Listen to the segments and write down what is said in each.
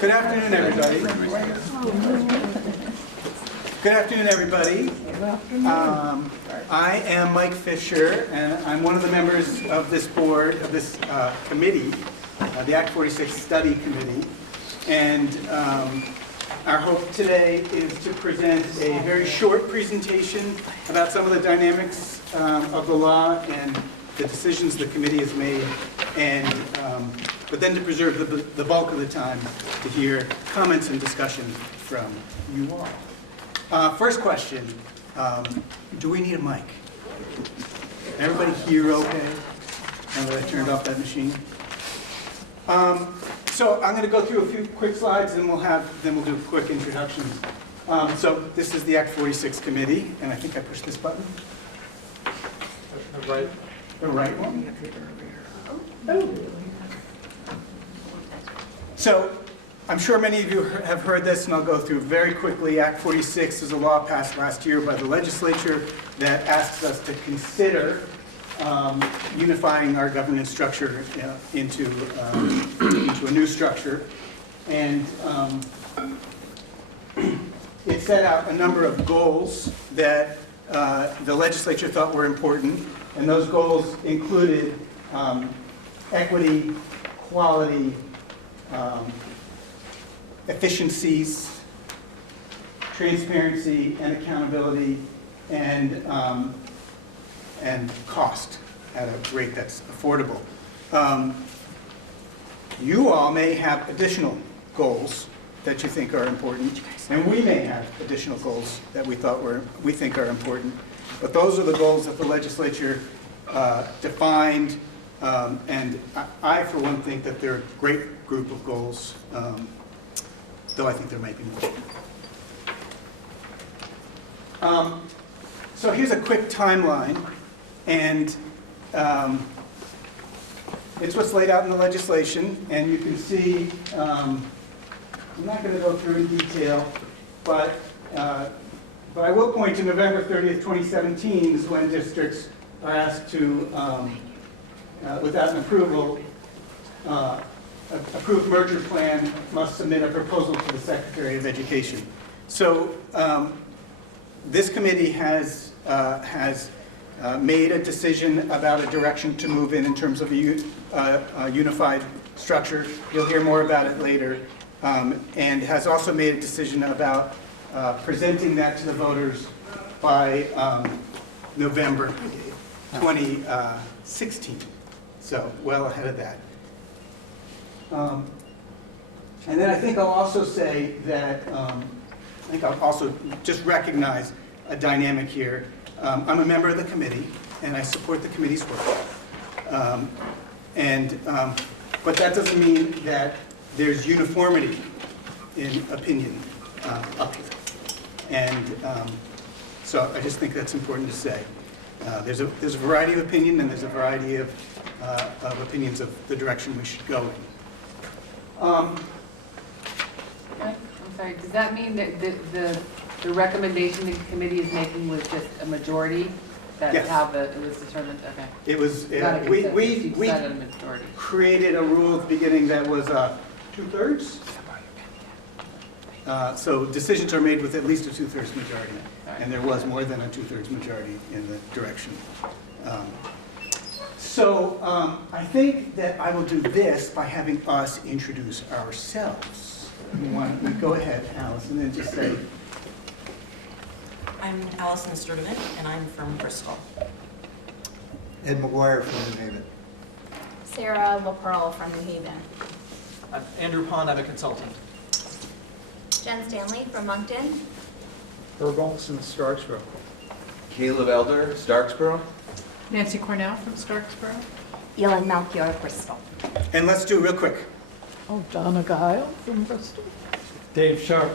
Good afternoon, everybody. Good afternoon, everybody. I am Mike Fisher, and I'm one of the members of this board, of this committee, the ACT46 Study Committee. And our hope today is to present a very short presentation about some of the dynamics of the law and the decisions the committee has made, and but then to preserve the bulk of the time to hear comments and discussion from you all. First question, do we need a mic? Everybody hear okay? Now that I turned off that machine? So I'm going to go through a few quick slides, and then we'll do quick introductions. So this is the ACT46 committee, and I think I pushed this button. Right. The right one? Oh. So I'm sure many of you have heard this, and I'll go through very quickly. Act 46 is a law passed last year by the legislature that asks us to consider unifying our governance structure into a new structure. And it set out a number of goals that the legislature thought were important. And those goals included equity, quality, efficiencies, transparency and accountability, and cost at a rate that's affordable. You all may have additional goals that you think are important, and we may have additional goals that we think are important. But those are the goals that the legislature defined, and I, for one, think that they're a great group of goals, though I think there might be more. So here's a quick timeline, and it's what's laid out in the legislation, and you can see, I'm not going to go through in detail, but I will point to November 30th, 2017 is when districts are asked to, without an approval, approved merger plan must submit a proposal to the Secretary of Education. So this committee has made a decision about a direction to move in terms of a unified structure. You'll hear more about it later. And has also made a decision about presenting that to the voters by November 2016. So well ahead of that. And then I think I'll also say that, I'll also just recognize a dynamic here. I'm a member of the committee, and I support the committee's work. But that doesn't mean that there's uniformity in opinion up here. And so I just think that's important to say. There's a variety of opinion, and there's a variety of opinions of the direction we should go in. I'm sorry, does that mean that the recommendation the committee is making was just a majority? That's Yes. how it was determined? Okay. It was, Not a we consensus, you decided on a majority. created a rule at the beginning that was 2/3. So decisions are made with at least a 2/3 majority. And there was more than a 2/3 majority in the direction. So I think that I will do this by having us introduce ourselves. Why don't we go ahead, Allison, and just say, I'm Allison Sturtevant, and I'm from Bristol. Ed McGuire from New Haven. Sarah LaPearl from New Haven. I'm Andrew Pond, I'm a consultant. Jen Stanley from Moncton. Herb Olson, Starksville. Caleb Elder, Starksboro. Nancy Cornell from Starksboro. Elin Melchior, Bristol. and let's do it real quick. Oh, Donna Guile from Bristol. Dave Sharp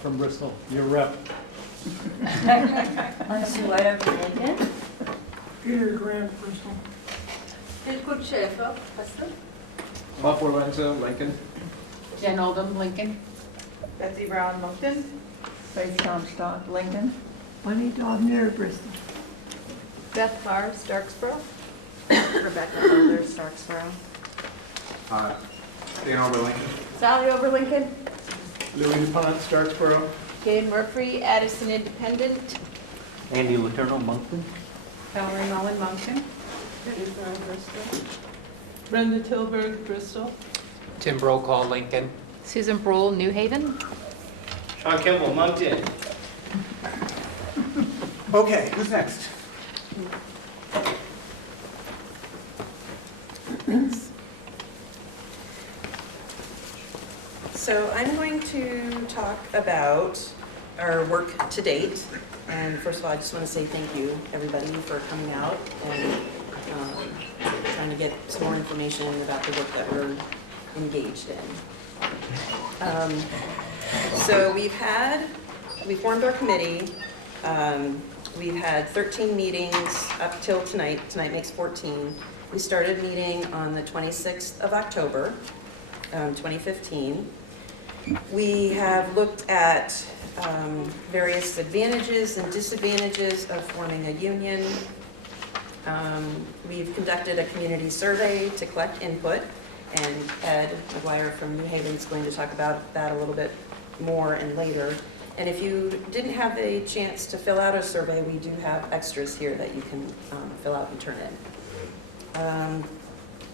from Bristol, your rep. I'm Sue White from Lincoln. Peter Grant, Bristol. Hilkut Schaefer, Bristol. Bob Lorenzo, Lincoln. Jen Oldham, Lincoln. Betsy Brown, Moncton. Faith Comstock, Lincoln. Bunny Dobner, Bristol. Beth Barr, Starksboro. Rebecca Elder, Starksboro. Dan Over Lincoln. Sally Over Lincoln. Louis DuPont, Starksboro. Kay Murphy, Addison Independent. Andy Letourneau, Moncton. Valerie Mullen, Moncton. Betty Brown, Bristol. Brenda Tilburg, Bristol. Tim Brokaw, Lincoln. Susan Brohl, New Haven. Sean Kimball, Moncton. Okay, who's next? So I'm going to talk about our work to date. And first of all, I just want to say thank you, everybody, for coming out and trying to get some more information about the work that we're engaged in. So we formed our committee. We've had 13 meetings up till tonight. Tonight makes 14. We started meeting on the 26th of October, 2015. We have looked at various advantages and disadvantages of forming a union. We've conducted a community survey to collect input, and Ed McGuire from New Haven is going to talk about that a little bit more and later. And if you didn't have a chance to fill out a survey, we do have extras here that you can fill out and turn in.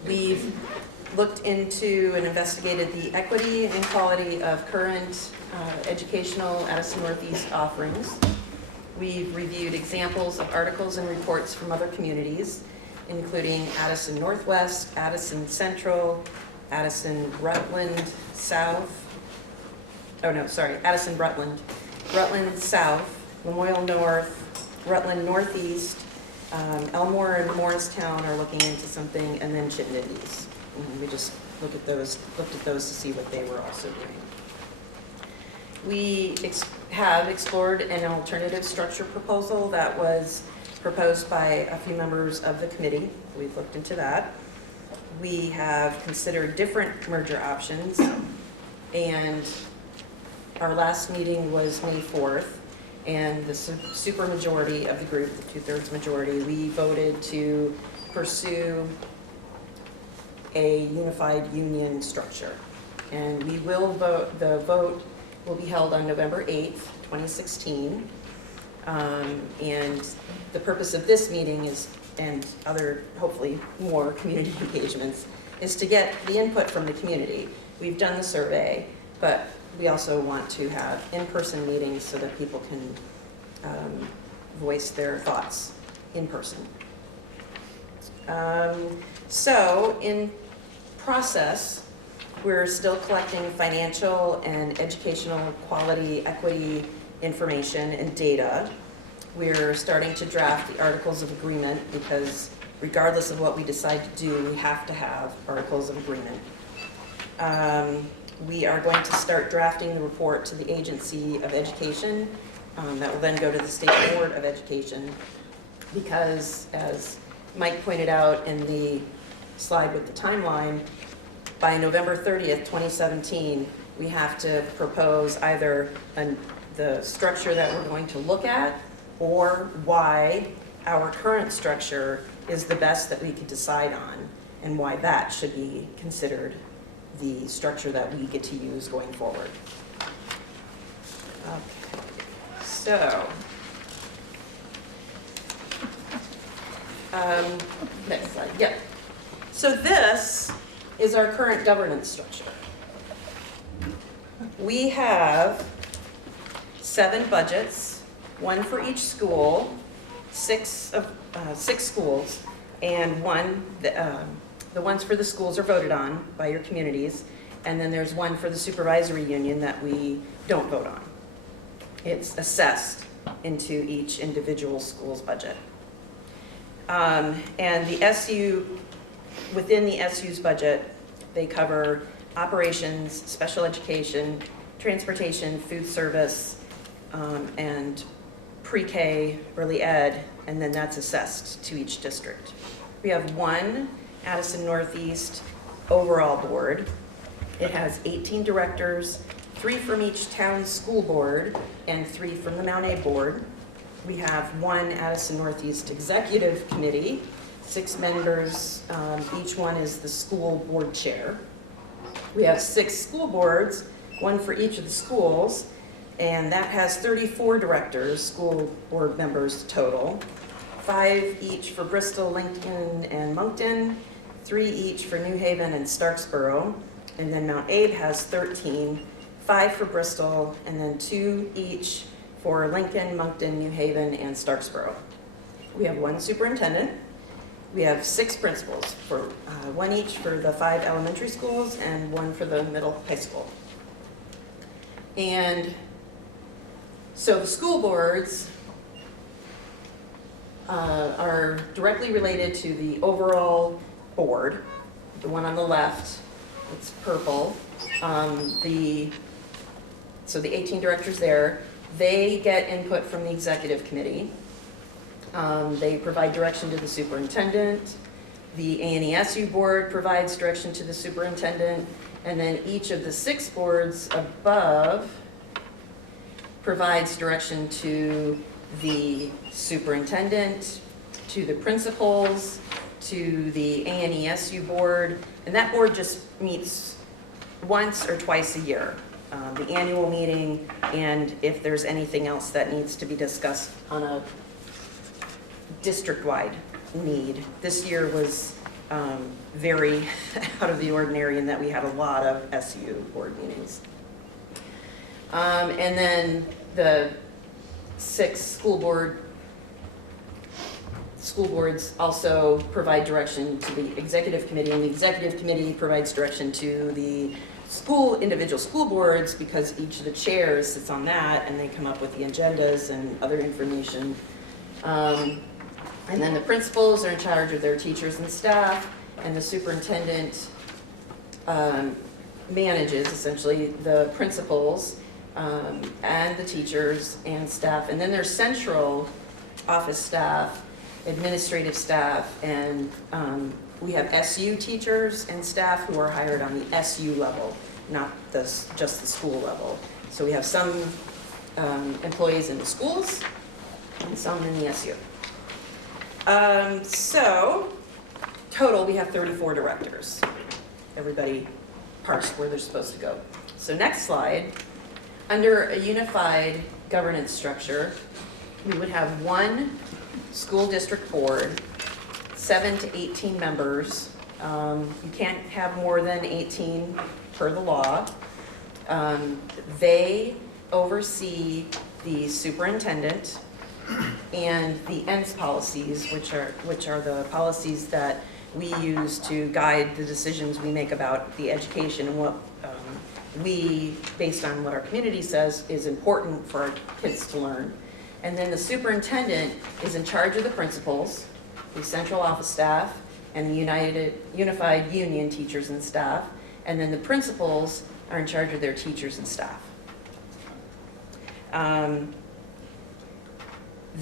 We've looked into and investigated the equity and quality of current educational Addison Northeast offerings. We've reviewed examples of articles and reports from other communities, including Addison Northwest, Addison Central, Addison Rutland South, Addison Rutland, Rutland South, Lamoille North, Rutland Northeast, Elmore and Morristown are looking into something, and then Chittenden. We just looked at those to see what they were also doing. We have explored an alternative structure proposal that was proposed by a few members of the committee. We've looked into that. We have considered different merger options, and our last meeting was May 4th, and the supermajority of the group, the 2/3 majority, we voted to pursue a unified union structure. And we will vote, the vote will be held on November 8th, 2016. And the purpose of this meeting is, and other, hopefully, more community engagements, is to get the input from the community. We've done the survey, but we also want to have in-person meetings so that people can voice their thoughts in person. So in process, we're still collecting financial and educational quality equity information and data. We're starting to draft the articles of agreement because regardless of what we decide to do, we have to have articles of agreement. We are going to start drafting the report to the Agency of Education. That will then go to the State Board of Education because, as Mike pointed out in the slide with the timeline, by November 30th, 2017, we have to propose either the structure that we're going to look at or why our current structure is the best that we could decide on and why that should be considered the structure that we get to use going forward. Okay. So, next slide, yeah. So this is our current governance structure. We have 7 budgets, 1 for each school, 6 schools, and the ones for the schools are voted on by your communities, and then there's 1 for the supervisory union that we don't vote on. It's assessed into each individual school's budget. And the SU, within the SU's budget, they cover operations, special education, transportation, food service, and pre-K, early ed, and then that's assessed to each district. We have 1 Addison Northeast overall board. It has 18 directors, 3 from each town school board, and 3 from the Mount A board. We have 1 Addison Northeast executive committee, 6 members, each one is the school board chair. We have 6 school boards, 1 for each of the schools, and that has 34 directors, school board members total. 5 each for Bristol, Lincoln, and Moncton, 3 each for New Haven and Starksboro, and then Mount Abe has 13, 5 for Bristol, and then 2 each for Lincoln, Moncton, New Haven, and Starksboro. We have 1 superintendent. We have 6 principals, for 1 each for the 5 elementary schools and 1 for the middle high school. And so the school boards are directly related to the overall board. The one on the left, it's purple. So the 18 directors there, they get input from the executive committee. They provide direction to the superintendent. The ANESU board provides direction to the superintendent. And then each of the 6 boards above provides direction to the superintendent, to the principals, to the ANESU board. And that board just meets once or twice a year. The annual meeting, and if there's anything else that needs to be discussed on a district-wide need. This year was very out of the ordinary in that we had a lot of SU board meetings. And then the 6 school boards also provide direction to the executive committee, and the executive committee provides direction to the individual school boards, because each of the chairs sits on that, and they come up with the agendas and other information. And then the principals are in charge of their teachers and staff, and the superintendent manages essentially the principals and the teachers and staff. And then there's central office staff, administrative staff, and we have SU teachers and staff who are hired on the SU level, not just the school level. So we have some employees in the schools and some in the SU. So total, we have 34 directors. Everybody parsed where they're supposed to go. So next slide. Under a unified governance structure, we would have 1 school district board, 7 to 18 members. You can't have more than 18 per the law. They oversee the superintendent and the ENDS policies, which are the policies that we use to guide the decisions we make about the education and what we, based on what our community says, is important for our kids to learn. And then the superintendent is in charge of the principals, the central office staff, and the unified union teachers and staff. And then the principals are in charge of their teachers and staff.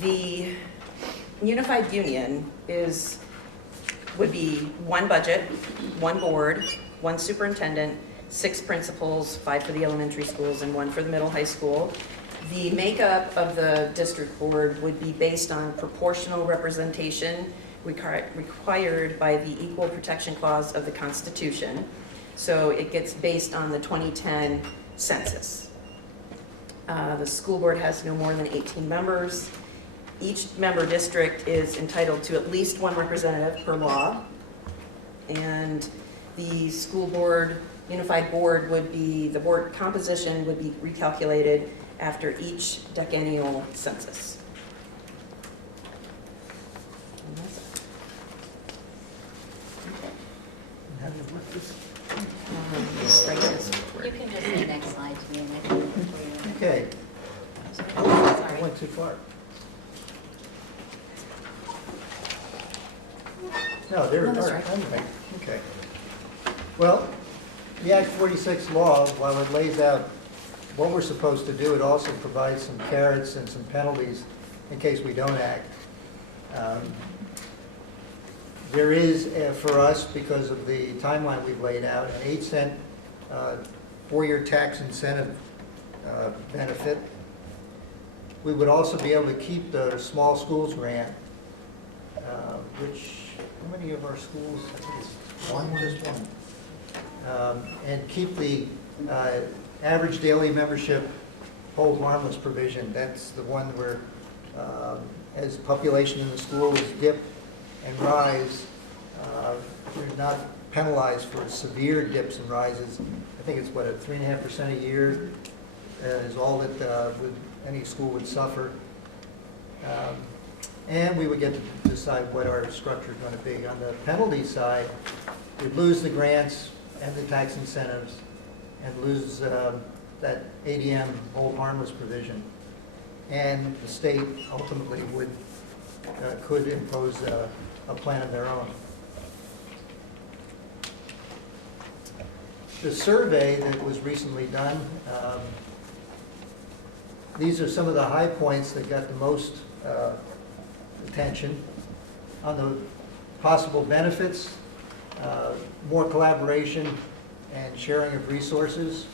The unified union would be 1 budget, 1 board, 1 superintendent, 6 principals, 5 for the elementary schools and 1 for the middle high school. The makeup of the district board would be based on proportional representation required by the Equal Protection Clause of the Constitution. So it gets based on the 2010 census. The school board has no more than 18 members. Each member district is entitled to at least 1 representative per law. And the school board, unified board the board composition would be recalculated after each decennial census. And that's it. Right here. You can just say next slide to me and I can look for you. Okay, I Sorry. went too far. No, there, No, all that's right, right. anyway, okay. Well, the Act 46 law, while it lays out what we're supposed to do, it also provides some carrots and some penalties in case we don't act. There is, for us, because of the timeline we've laid out, an 8-cent 4-year tax incentive benefit. We would also be able to keep the small schools grant, which, how many of our schools? I think it's 1, just 1. and keep the average daily membership hold harmless provision. That's the one where as population in the schools dip and rise, we're not penalized for severe dips and rises. I think it's what, 3.5% a year is all that any school would suffer. And we would get to decide what our structure is going to be. On the penalty side, we'd lose the grants and the tax incentives and lose that ADM hold harmless provision. And the state ultimately could impose a plan of their own. The survey that was recently done, these are some of the high points that got the most attention. On the possible benefits, more collaboration and sharing of resources.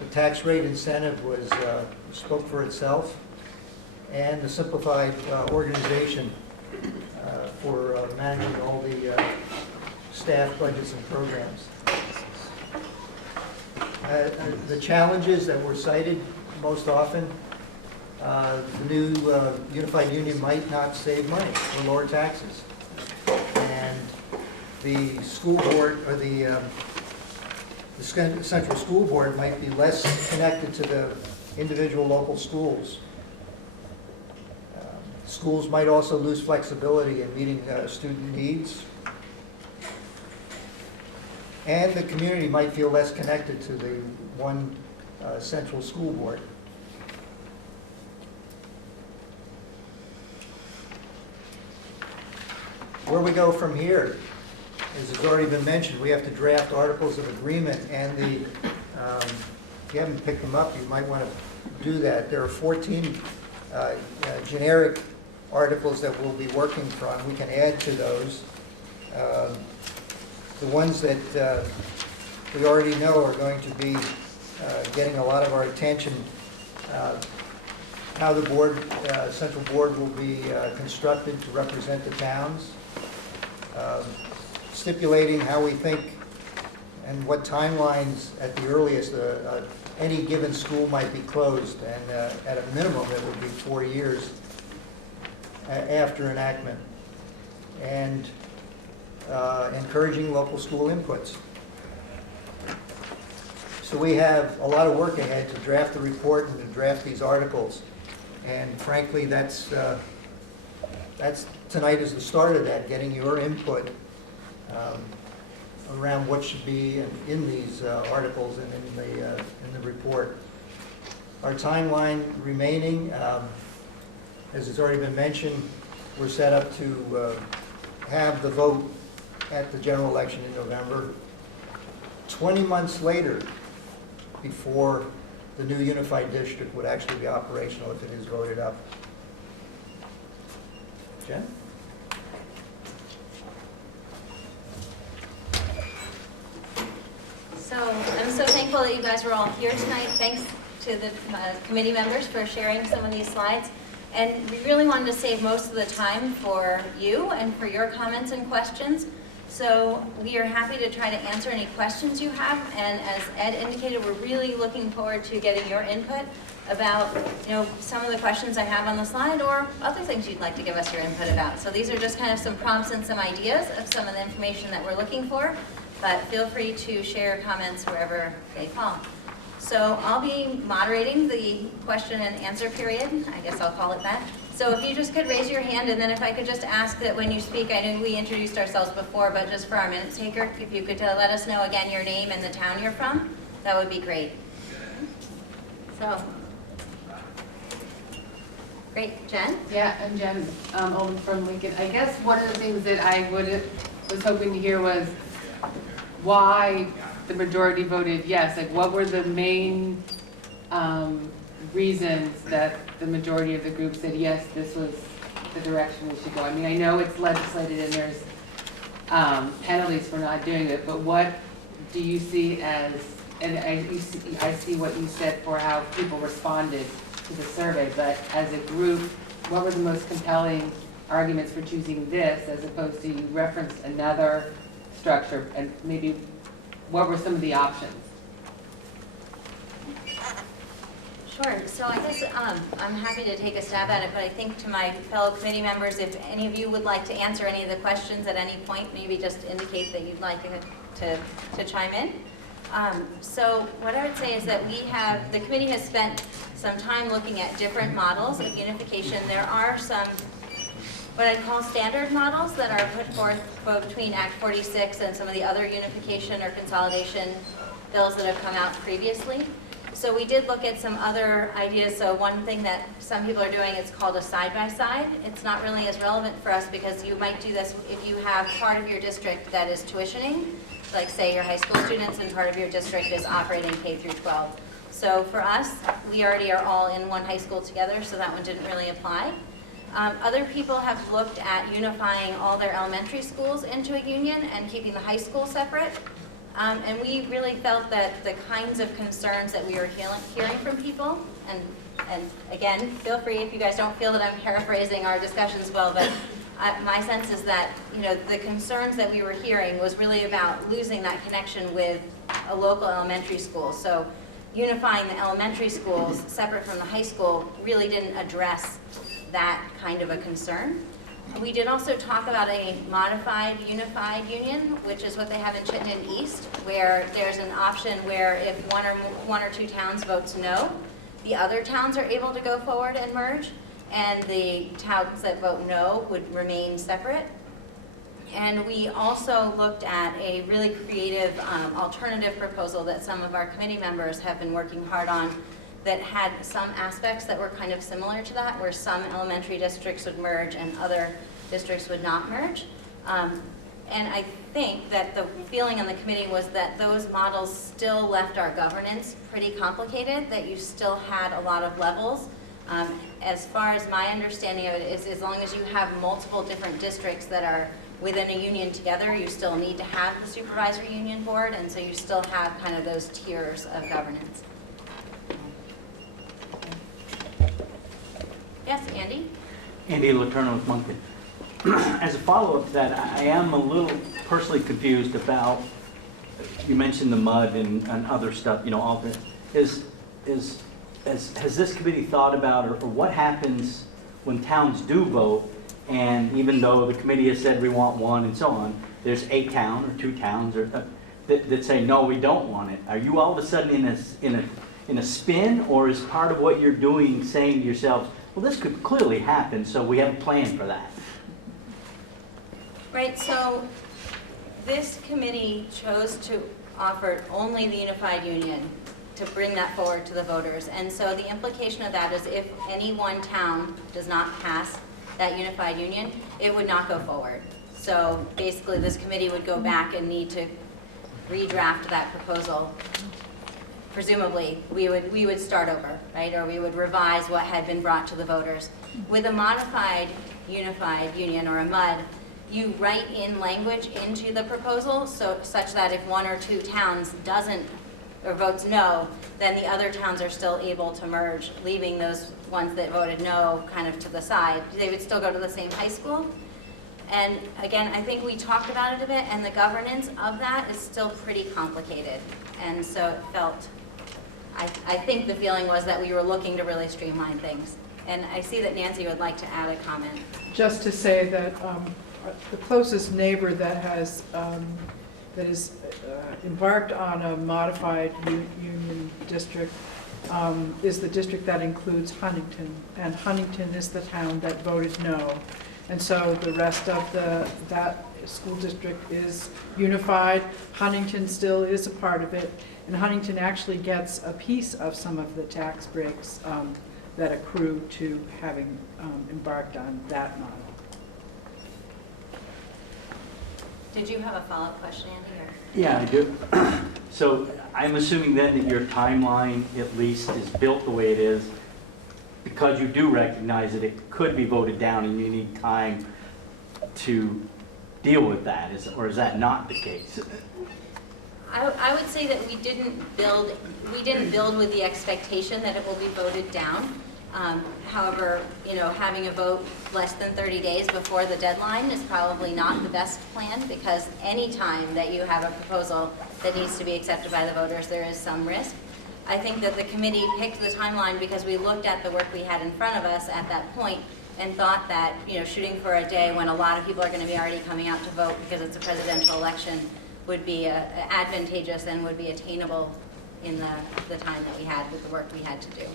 The tax rate incentive was spoke for itself, and the simplified organization for managing all the staff budgets and programs. The challenges that were cited most often, the new unified union might not save money or lower taxes. And the school board, or the central school board might be less connected to the individual local schools. Schools might also lose flexibility in meeting student needs. And the community might feel less connected to the one central school board. Where we go from here, as has already been mentioned, we have to draft articles of agreement, and if you haven't picked them up, you might want to do that. There are 14 generic articles that we'll be working from. We can add to those. The ones that we already know are going to be getting a lot of our attention. How the board, central board, will be constructed to represent the towns. Stipulating how we think and what timelines at the earliest any given school might be closed, and at a minimum it would be 4 years after enactment. And encouraging local school inputs. So we have a lot of work ahead to draft the report and to draft these articles. And frankly, that's tonight is the start of that, getting your input around what should be in these articles and in the report. Our timeline remaining, as has already been mentioned, we're set up to have the vote at the general election in November. 20 months later, before the new unified district would actually be operational if it is voted up. Jen? So I'm so thankful that you guys were all here tonight. Thanks to the committee members for sharing some of these slides. And we really wanted to save most of the time for you and for your comments and questions. So we are happy to try to answer any questions you have. And as Ed indicated, we're really looking forward to getting your input about, some of the questions I have on the slide or other things you'd like to give us your input about. So these are just kind of some prompts and some ideas of some of the information that we're looking for. But feel free to share your comments wherever they fall. So I'll be moderating the question and answer period. I guess I'll call it that. So if you just could raise your hand, and then if I could just ask that when you speak, I know we introduced ourselves before, but just for our minute taker, if you could let us know again your name and the town you're from, that would be great. So, great. Jen? Yeah, I'm Jen Olden from Lincoln. I guess one of the things that I was hoping to hear was why the majority voted yes. Like, what were the main reasons that the majority of the group said yes, this was the direction we should go? I mean, I know it's legislated and there's penalties for not doing it, but what do you see as, and I see what you said for how people responded to the survey, but as a group, what were the most compelling arguments for choosing this as opposed to you referenced another structure, and maybe what were some of the options? Sure, so I guess I'm happy to take a stab at it, but I think to my fellow committee members, if any of you would like to answer any of the questions at any point, maybe just indicate that you'd like to chime in. So what I would say is that the committee has spent some time looking at different models of unification. There are some what I'd call standard models that are put forth between Act 46 and some of the other unification or consolidation bills that have come out previously. So we did look at some other ideas. So one thing that some people are doing, it's called a side-by-side. It's not really as relevant for us because you might do this if you have part of your district that is tuitioning, like say your high school students, and part of your district is operating K through 12. So for us, we already are all in one high school together, so that one didn't really apply. Other people have looked at unifying all their elementary schools into a union and keeping the high school separate. And we really felt that the kinds of concerns that we were hearing from people, and again, feel free if you guys don't feel that I'm paraphrasing our discussions well, but my sense is that, you know, the concerns that we were hearing was really about losing that connection with a local elementary school. So unifying the elementary schools separate from the high school really didn't address that kind of a concern. We did also talk about a modified unified union, which is what they have in Chittenden East, where there's an option where if one or two towns votes no, the other towns are able to go forward and merge, and the towns that vote no would remain separate. And we also looked at a really creative alternative proposal that some of our committee members have been working hard on that had some aspects that were kind of similar to that, where some elementary districts would merge and other districts would not merge. And I think that the feeling on the committee was that those models still left our governance pretty complicated, that you still had a lot of levels. As far as my understanding of it is, as long as you have multiple different districts that are within a union together, you still need to have the supervisory union board, and so you still have kind of those tiers of governance. Yes, Andy? Andy Letourneau with Moncton. As a follow-up to that, I am a little personally confused about, you mentioned the mud and other stuff, you know, all this. Has this committee thought about, or what happens when towns do vote, and even though the committee has said we want one and so on, there's a town or two towns that say, no, we don't want it. Are you all of a sudden in a spin, or is part of what you're doing saying to yourselves, well, this could clearly happen, so we have a plan for that? Right, so this committee chose to offer only the unified union to bring that forward to the voters. And so the implication of that is if any one town does not pass that unified union, it would not go forward. So basically this committee would go back and need to redraft that proposal. Presumably, we would start over, right? Or we would revise what had been brought to the voters. With a modified unified union or a MUD, you write in language into the proposal such that if one or two towns doesn't or votes no, then the other towns are still able to merge, leaving those ones that voted no kind of to the side. They would still go to the same high school. And again, I think we talked about it a bit, and the governance of that is still pretty complicated. And so it felt, I think the feeling was that we were looking to really streamline things. And I see that Nancy would like to add a comment. Just to say that the closest neighbor that is embarked on a modified union district is the district that includes Huntington, and Huntington is the town that voted no. And so the rest of that school district is unified. Huntington still is a part of it, and Huntington actually gets a piece of some of the tax breaks that accrue to having embarked on that model. Did you have a follow-up question, Andy? Or? Yeah, I do. So I'm assuming then that your timeline at least is built the way it is because you do recognize that it could be voted down and you need time to deal with that, or is that not the case? I would say that we didn't build with the expectation that it will be voted down. However, having a vote less than 30 days before the deadline is probably not the best plan, because any time that you have a proposal that needs to be accepted by the voters, there is some risk. I think that the committee picked the timeline because we looked at the work we had in front of us at that point and thought that, shooting for a day when a lot of people are going to be already coming out to vote because it's a presidential election would be advantageous and would be attainable in the time that we had with the work we had to do.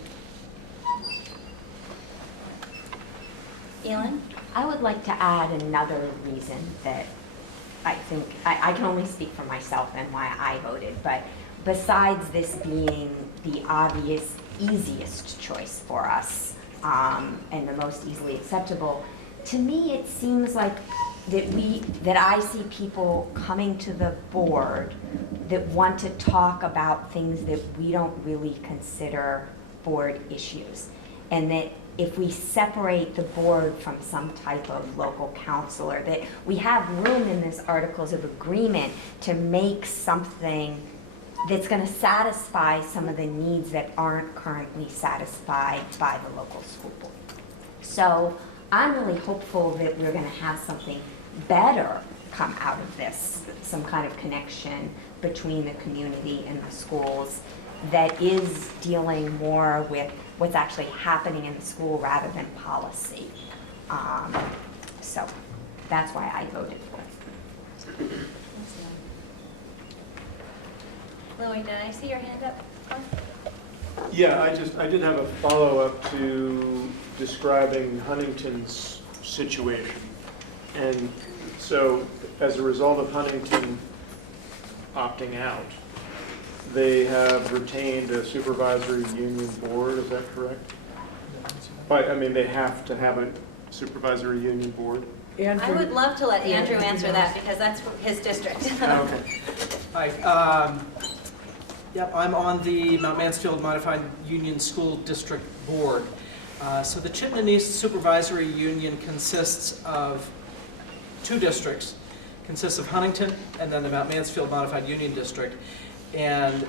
Elin? I would like to add another reason that I think, I can only speak for myself and why I voted, but besides this being the obvious, easiest choice for us, and the most easily acceptable, to me it seems like that I see people coming to the board that want to talk about things that we don't really consider board issues. And that if we separate the board from some type of local counselor, that we have room in this Articles of Agreement to make something that's going to satisfy some of the needs that aren't currently satisfied by the local school board. So I'm really hopeful that we're going to have something better come out of this, some kind of connection between the community and the schools that is dealing more with what's actually happening in the school rather than policy. So that's why I voted for it. Louis, did I see your hand up? Yeah, I did have a follow-up to describing Huntington's situation. And so as a result of Huntington opting out, they have retained a supervisory union board, is that correct? But, I mean, they have to have a supervisory union board? I would love to let Andrew answer that because that's his district. Okay. Hi. Yep, I'm on the Mount Mansfield Modified Union School District Board. So the Chittenden East Supervisory Union consists of two districts. Consists of Huntington and then the Mount Mansfield Modified Union District. And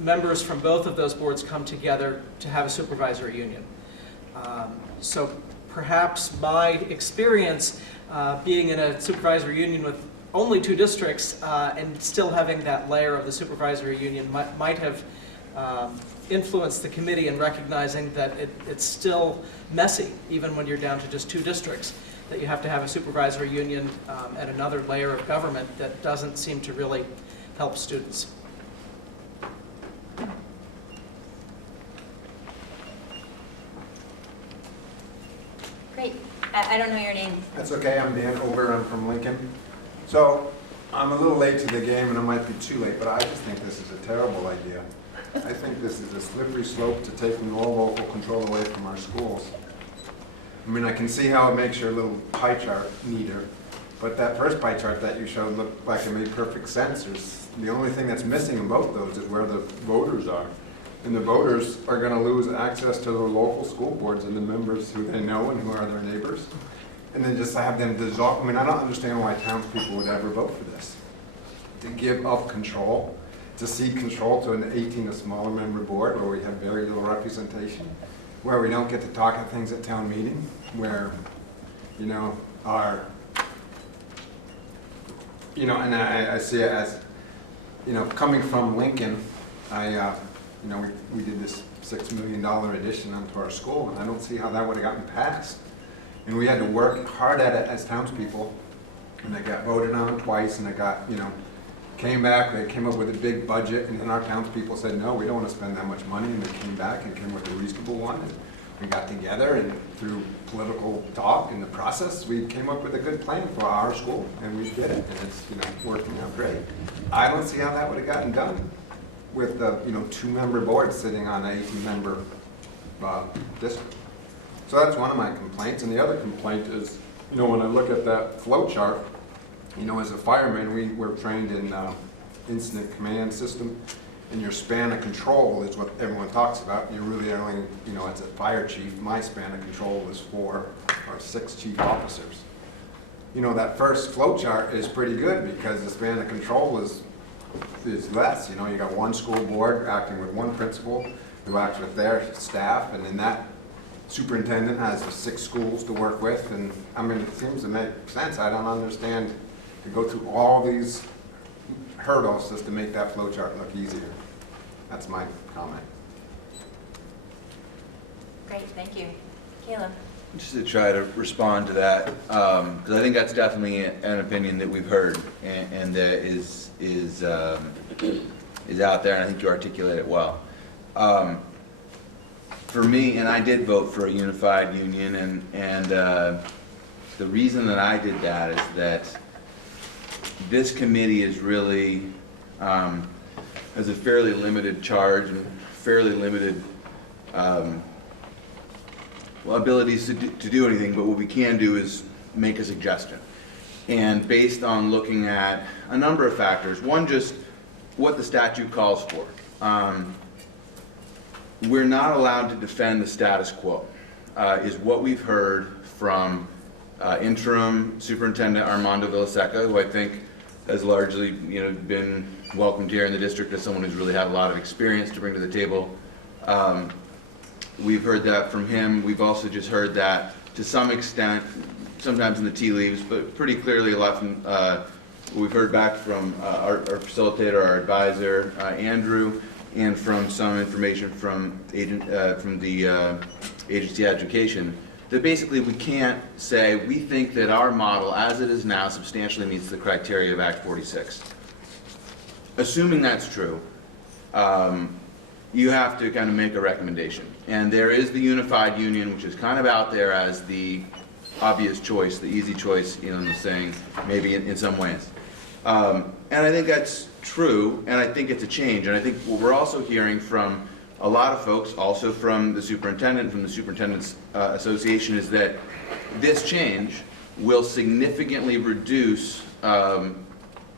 members from both of those boards come together to have a supervisory union. So perhaps my experience being in a supervisory union with only two districts and still having that layer of the supervisory union might have influenced the committee in recognizing that it's still messy, even when you're down to just two districts, that you have to have a supervisory union and another layer of government that doesn't seem to really help students. Great. I don't know your name. That's okay, I'm Dan Ober, I'm from Lincoln. So, I'm a little late to the game and I might be too late, but I just think this is a terrible idea. I think this is a slippery slope to take more local control away from our schools. I mean, I can see how it makes your little pie chart neater, but that first pie chart that you showed looked like it made perfect sense. The only thing that's missing in both those is where the voters are. And the voters are going to lose access to their local school boards and the members who they know and who are their neighbors. And then just have them dissolve. I mean, I don't understand why townspeople would ever vote for this. To give up control, to cede control to an 18 or smaller member board where we have very little representation, where we don't get to talk at things at town meeting, where, and I see it as, coming from Lincoln, we did this $6 million addition onto our school, and I don't see how that would have gotten passed. And we had to work hard at it as townspeople, and it got voted on twice, and it got, came back, they came up with a big budget, and then our townspeople said, no, we don't want to spend that much money, and they came back and came with a reasonable one, and we got together, and through political talk in the process, we came up with a good plan for our school, and we did it, and it's, working out great. I don't see how that would have gotten done with the, two-member board sitting on an 18-member district. So that's one of my complaints, and the other complaint is, when I look at that flow chart, as a fireman, we were trained in incident command system, and your span of control is what everyone talks about. You're really only, as a fire chief, my span of control was 4 or 6 chief officers. That first flow chart is pretty good because the span of control is less. You got one school board acting with one principal who acts with their staff, and then that superintendent has 6 schools to work with, and, I mean, it seems to make sense. I don't understand to go through all these hurdles just to make that flow chart look easier. That's my comment. Great, thank you. Caleb? Just to try to respond to that, because I think that's definitely an opinion that we've heard and that is out there, and I think you articulate it well. For me, and I did vote for a unified union, and the reason that I did that is that this committee is really has a fairly limited charge and fairly limited abilities to do anything, but what we can do is make a suggestion. And based on looking at a number of factors, one, just what the statute calls for. We're not allowed to defend the status quo, is what we've heard from interim superintendent Armando Villaseca, who I think has largely, been welcomed here in the district as someone who's really had a lot of experience to bring to the table. We've heard that from him. We've also just heard that to some extent, sometimes in the tea leaves, but pretty clearly a lot from we've heard back from our facilitator, our advisor, Andrew, and from some information from the agency education, that basically we can't say we think that our model as it is now substantially meets the criteria of Act 46. Assuming that's true, you have to kind of make a recommendation. And there is the unified union, which is kind of out there as the obvious choice, the easy choice, saying maybe in some ways. And I think that's true, and I think it's a change. And I think what we're also hearing from a lot of folks, also from the Superintendent's Association, is that this change will significantly reduce a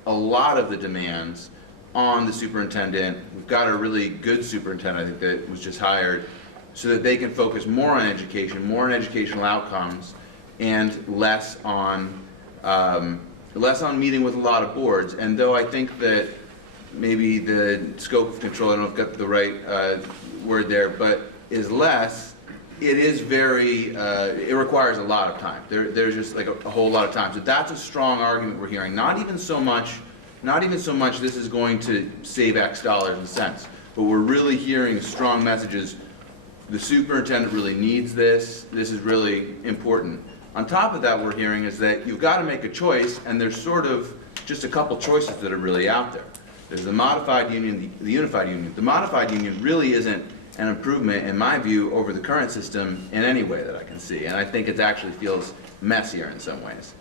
lot of the demands on the superintendent. We've got a really good superintendent, I think, that was just hired, so that they can focus more on education, more on educational outcomes, and less on meeting with a lot of boards. And though I think that maybe the scope of control, I don't know if I've got the right word there, but is less, it is very, it requires a lot of time. There's just like a whole lot of time. So that's a strong argument we're hearing. Not even so much this is going to save X dollars and cents, but we're really hearing strong messages. The superintendent really needs this. This is really important. On top of that, we're hearing is that you've got to make a choice, and there's sort of just a couple choices that are really out there. There's the modified union, the unified union. The modified union really isn't an improvement, in my view, over the current system in any way that I can see. And I think it actually feels messier in some ways.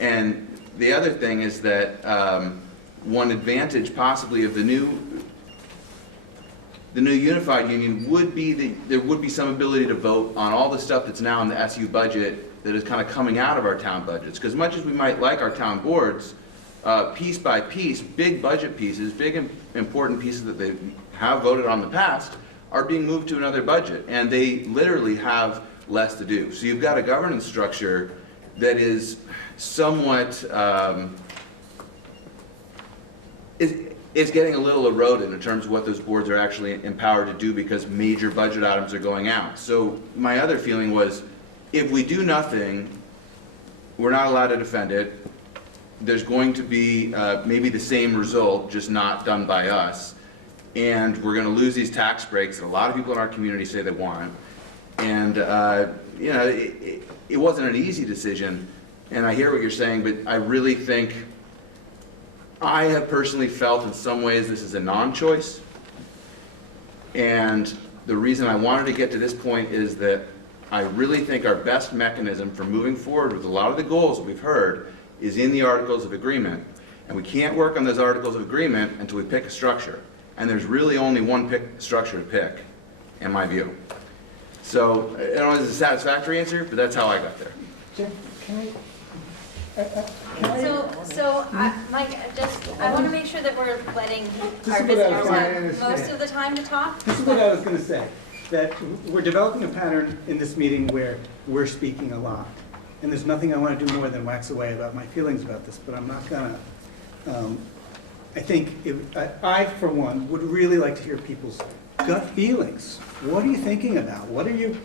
And the other thing is that one advantage possibly of the new unified union would be there would be some ability to vote on all the stuff that's now in the SU budget that is kind of coming out of our town budgets. Because much as we might like our town boards, piece by piece, big budget pieces, big important pieces that they have voted on in the past are being moved to another budget, and they literally have less to do. So you've got a governance structure that is somewhat is getting a little eroded in terms of what those boards are actually empowered to do, because major budget items are going out. So my other feeling was, if we do nothing, we're not allowed to defend it. There's going to be maybe the same result, just not done by us. And we're going to lose these tax breaks that a lot of people in our community say they want. And it wasn't an easy decision. And I hear what you're saying, but I really think, I have personally felt in some ways this is a non-choice. And the reason I wanted to get to this point is that I really think our best mechanism for moving forward with a lot of the goals that we've heard is in the Articles of Agreement. And we can't work on those Articles of Agreement until we pick a structure. And there's really only one structure to pick, in my view. So, I don't know if this is a satisfactory answer, but that's how I got there. Jim, can I? Mike, I want to make sure that we're letting This our is what I was visitors trying to have most understand. of the time to talk. This is what I was going to say, that we're developing a pattern in this meeting where we're speaking a lot. And there's nothing I want to do more than wax away about my feelings about this, but I'm not going to. I think, I, for one, would really like to hear people's gut feelings. What are you thinking about? What are you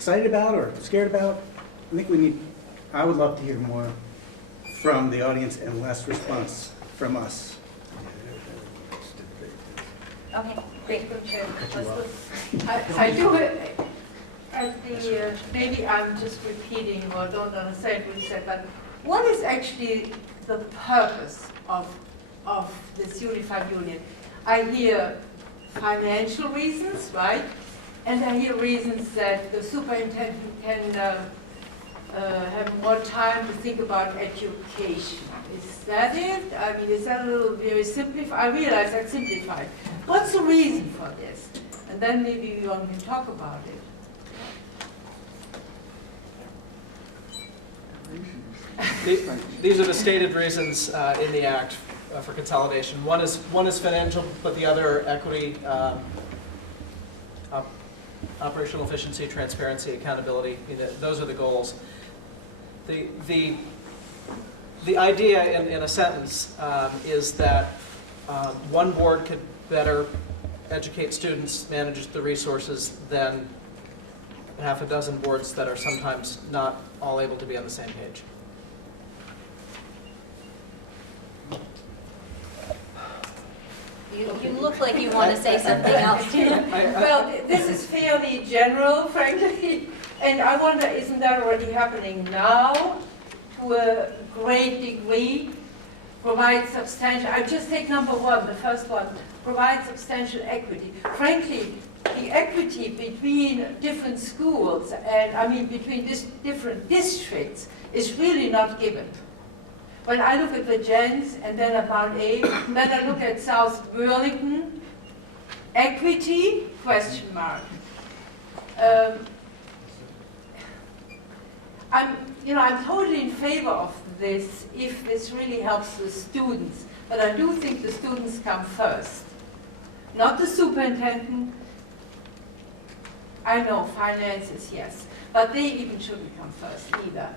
excited about or scared about? I think I would love to hear more from the audience and less response from us. Okay, great. I do it at the, maybe I'm just repeating or don't understand what you said, but what is actually the purpose of this unified union? I hear financial reasons, right? And I hear reasons that the superintendent can have more time to think about education. Is that it? I mean, is that a little very simplified? I realize that's simplified. What's the reason for this? And then maybe we can talk about it. These are the stated reasons in the Act for consolidation. One is financial, but the other equity, operational efficiency, transparency, accountability. Those are the goals. The idea in a sentence is that one board could better educate students, manage the resources than half a dozen boards that are sometimes not all able to be on the same page. You look like you want to say something else too. Well, this is fairly general, frankly, and I wonder, isn't that already happening now to a great degree? Provide substantial, I just take number one, the first one, provide substantial equity. Frankly, the equity between different schools and, I mean, between different districts is really not given. When I look at the Gens and then at Mount A, then I look at South Burlington, equity, question mark. I'm totally in favor of this if this really helps the students, but I do think the students come first, not the superintendent. I know finances, yes, but they even shouldn't come first either.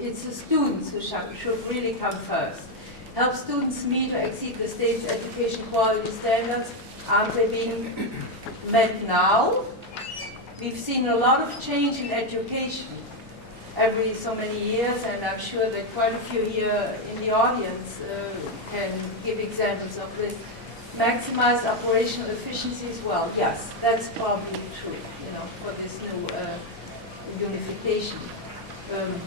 It's the students who should really come first. Help students meet or exceed the state's education quality standards. Aren't they being met now? We've seen a lot of change in education every so many years, and I'm sure that quite a few here in the audience can give examples of this. Maximize operational efficiency as well. Yes, that's probably true, for this new unification.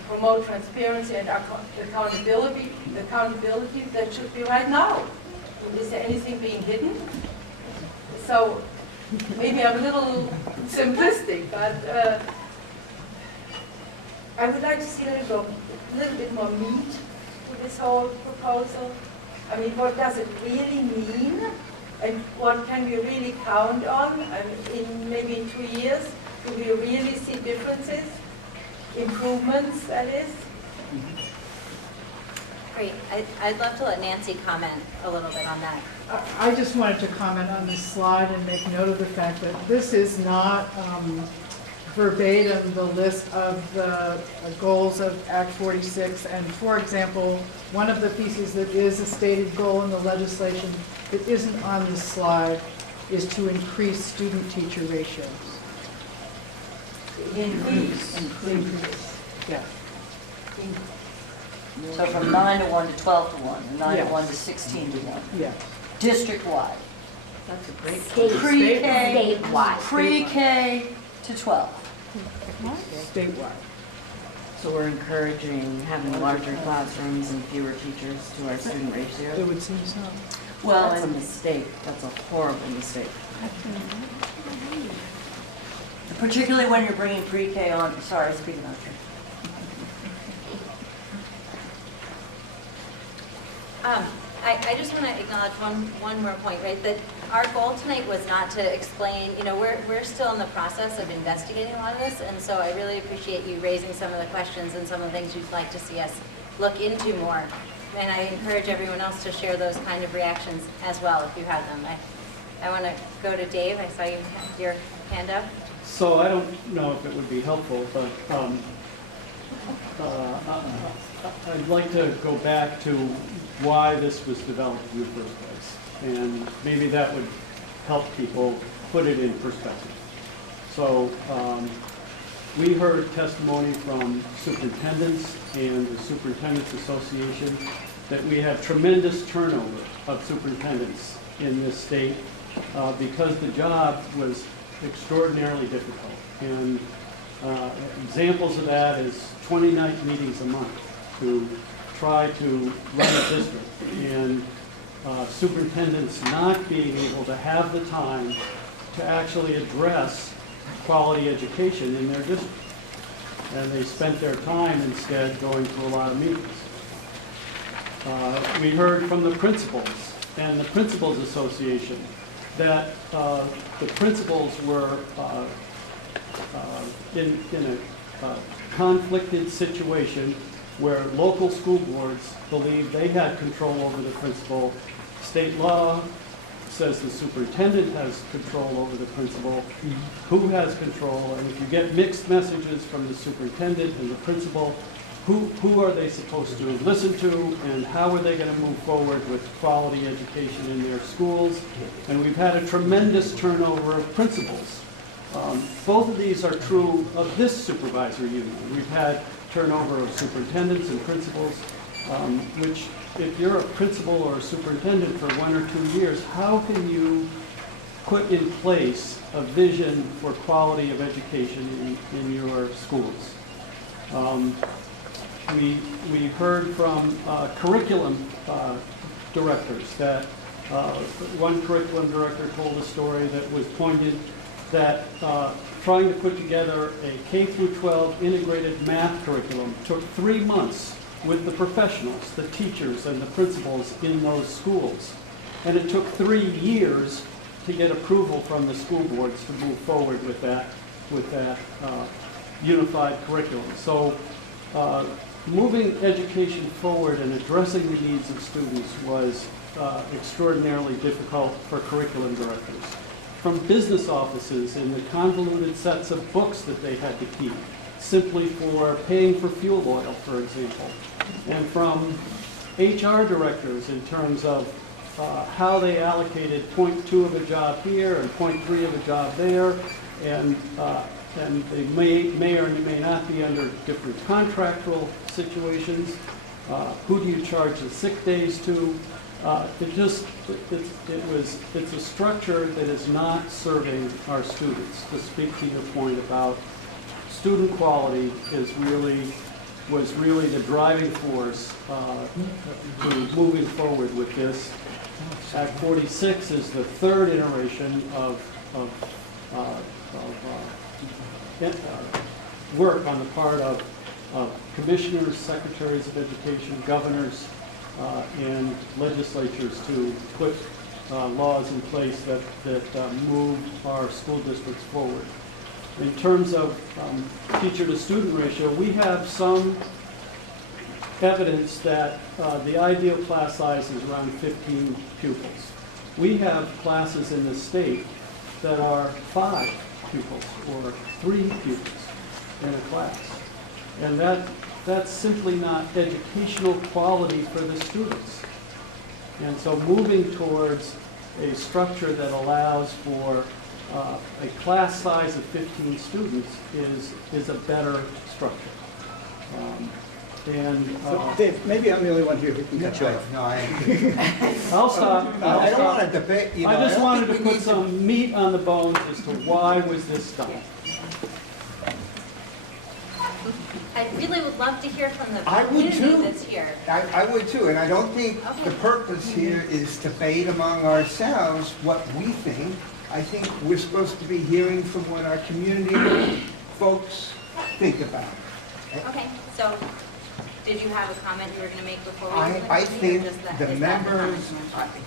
Promote transparency and accountability. Accountability, that should be right now. Is there anything being hidden? So maybe I'm a little simplistic, but I would like to see a little bit more meat to this whole proposal. I mean, what does it really mean? And what can we really count on? Maybe in 2 years, do we really see differences? Improvements, that is? Great. I'd love to let Nancy comment a little bit on that. I just wanted to comment on this slide and make note of the fact that this is not verbatim the list of the goals of Act 46. And for example, one of the pieces that is a stated goal in the legislation that isn't on this slide is to increase student-teacher ratios. Increase. Yeah. So from 9 to 1 to 12 to 1, and 9 Yes. to 1 to 16 to 1. Yeah. District-wide. That's a great Pre-K, Statewide. pre-K to 12. Statewide. So we're encouraging having larger classrooms and fewer teachers to our student ratio? It would seem so. Well, That's a mistake. That's a horrible mistake. particularly when you're bringing pre-K on, sorry, speaking of you. I just want to acknowledge one more point, right? That our goal tonight was not to explain, we're still in the process of investigating a lot of this, and so I really appreciate you raising some of the questions and some of the things you'd like to see us look into more. And I encourage everyone else to share those kind of reactions as well if you have them. I want to go to Dave. I saw you had your hand up. So I don't know if it would be helpful, but I'd like to go back to why this was developed in the first place. And maybe that would help people put it in perspective. So We heard testimony from superintendents and the Superintendents Association that we have tremendous turnover of superintendents in this state because the job was extraordinarily difficult. And examples of that is 20 night meetings a month to try to run a district, and superintendents not being able to have the time to actually address quality education in their district. And they spent their time instead going to a lot of meetings. We heard from the principals and the Principals Association that the principals were in a conflicted situation where local school boards believed they had control over the principal. State law says the superintendent has control over the principal. Who has control? And if you get mixed messages from the superintendent and the principal, who are they supposed to listen to, and how are they going to move forward with quality education in their schools? And we've had a tremendous turnover of principals. Both of these are true of this supervisory union. We've had turnover of superintendents and principals, which if you're a principal or a superintendent for 1 or 2 years, how can you put in place a vision for quality of education in your schools? We heard from curriculum directors that one curriculum director told a story that was poignant, that trying to put together a K through 12 integrated math curriculum took 3 months with the professionals, the teachers and the principals in those schools. And it took 3 years to get approval from the school boards to move forward with that unified curriculum. So moving education forward and addressing the needs of students was extraordinarily difficult for curriculum directors. From business offices and the convoluted sets of books that they had to keep, simply for paying for fuel oil, for example. And from HR directors in terms of how they allocated 0.2 of a job here and 0.3 of a job there, and they may or may not be under different contractual situations. Who do you charge the sick days to? It's a structure that is not serving our students. To speak to your point about student quality was really the driving force to moving forward with this. Act 46 is the third iteration of work on the part of commissioners, secretaries of education, governors, and legislatures to put laws in place that move our school districts forward. In terms of teacher-to-student ratio, we have some evidence that the ideal class size is around 15 pupils. We have classes in the state that are 5 pupils or 3 pupils in a class. And that's simply not educational quality for the students. And so moving towards a structure that allows for a class size of 15 students is a better structure. So, Dave, maybe I'm the only one here who can cut you off. No, I I'll stop. I don't want to debate, you know. I just wanted to think we put need some meat on the bones as to why was this done. I really would love to hear from the I would community too. that's here. I would too, and I don't think the purpose here is to debate among ourselves what we think. I think we're supposed to be hearing from what our community folks think about. Okay, so did you have a comment you were going to make before we? I think the members,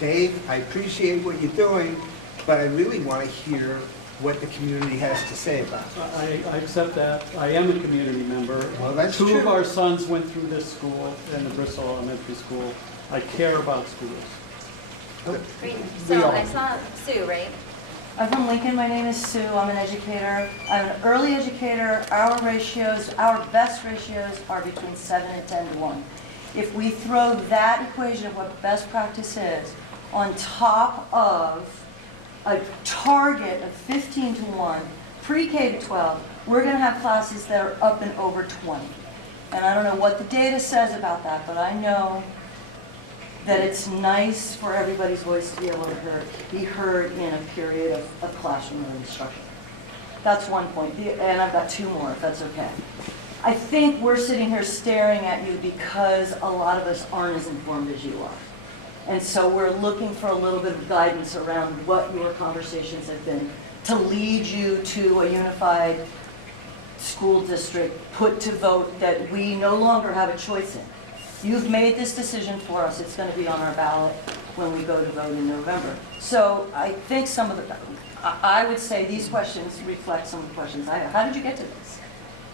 Dave, I appreciate what you're doing, but I really want to hear what the community has to say about it. I accept that. I am a community member. Well, that's Two of true. our sons went through this school and the Bristol Elementary School. I care about schools. Great. So I saw Sue, right? I'm from Lincoln. My name is Sue. I'm an educator. I'm an early educator. Our best ratios are between 7 and 10 to 1. If we throw that equation of what best practice is on top of a target of 15 to 1, Pre-K to 12, we're going to have classes that are up and over 20. And I don't know what the data says about that, but I know that it's nice for everybody's voice to be able to be heard in a period of classroom or instruction. That's one point, and I've got two more, if that's okay. I think we're sitting here staring at you because a lot of us aren't as informed as you are. And so we're looking for a little bit of guidance around what your conversations have been to lead you to a unified school district put to vote that we no longer have a choice in. You've made this decision for us. It's going to be on our ballot when we go to vote in November. So I think some of the, I would say these questions reflect some of the questions I have. How did you get to this?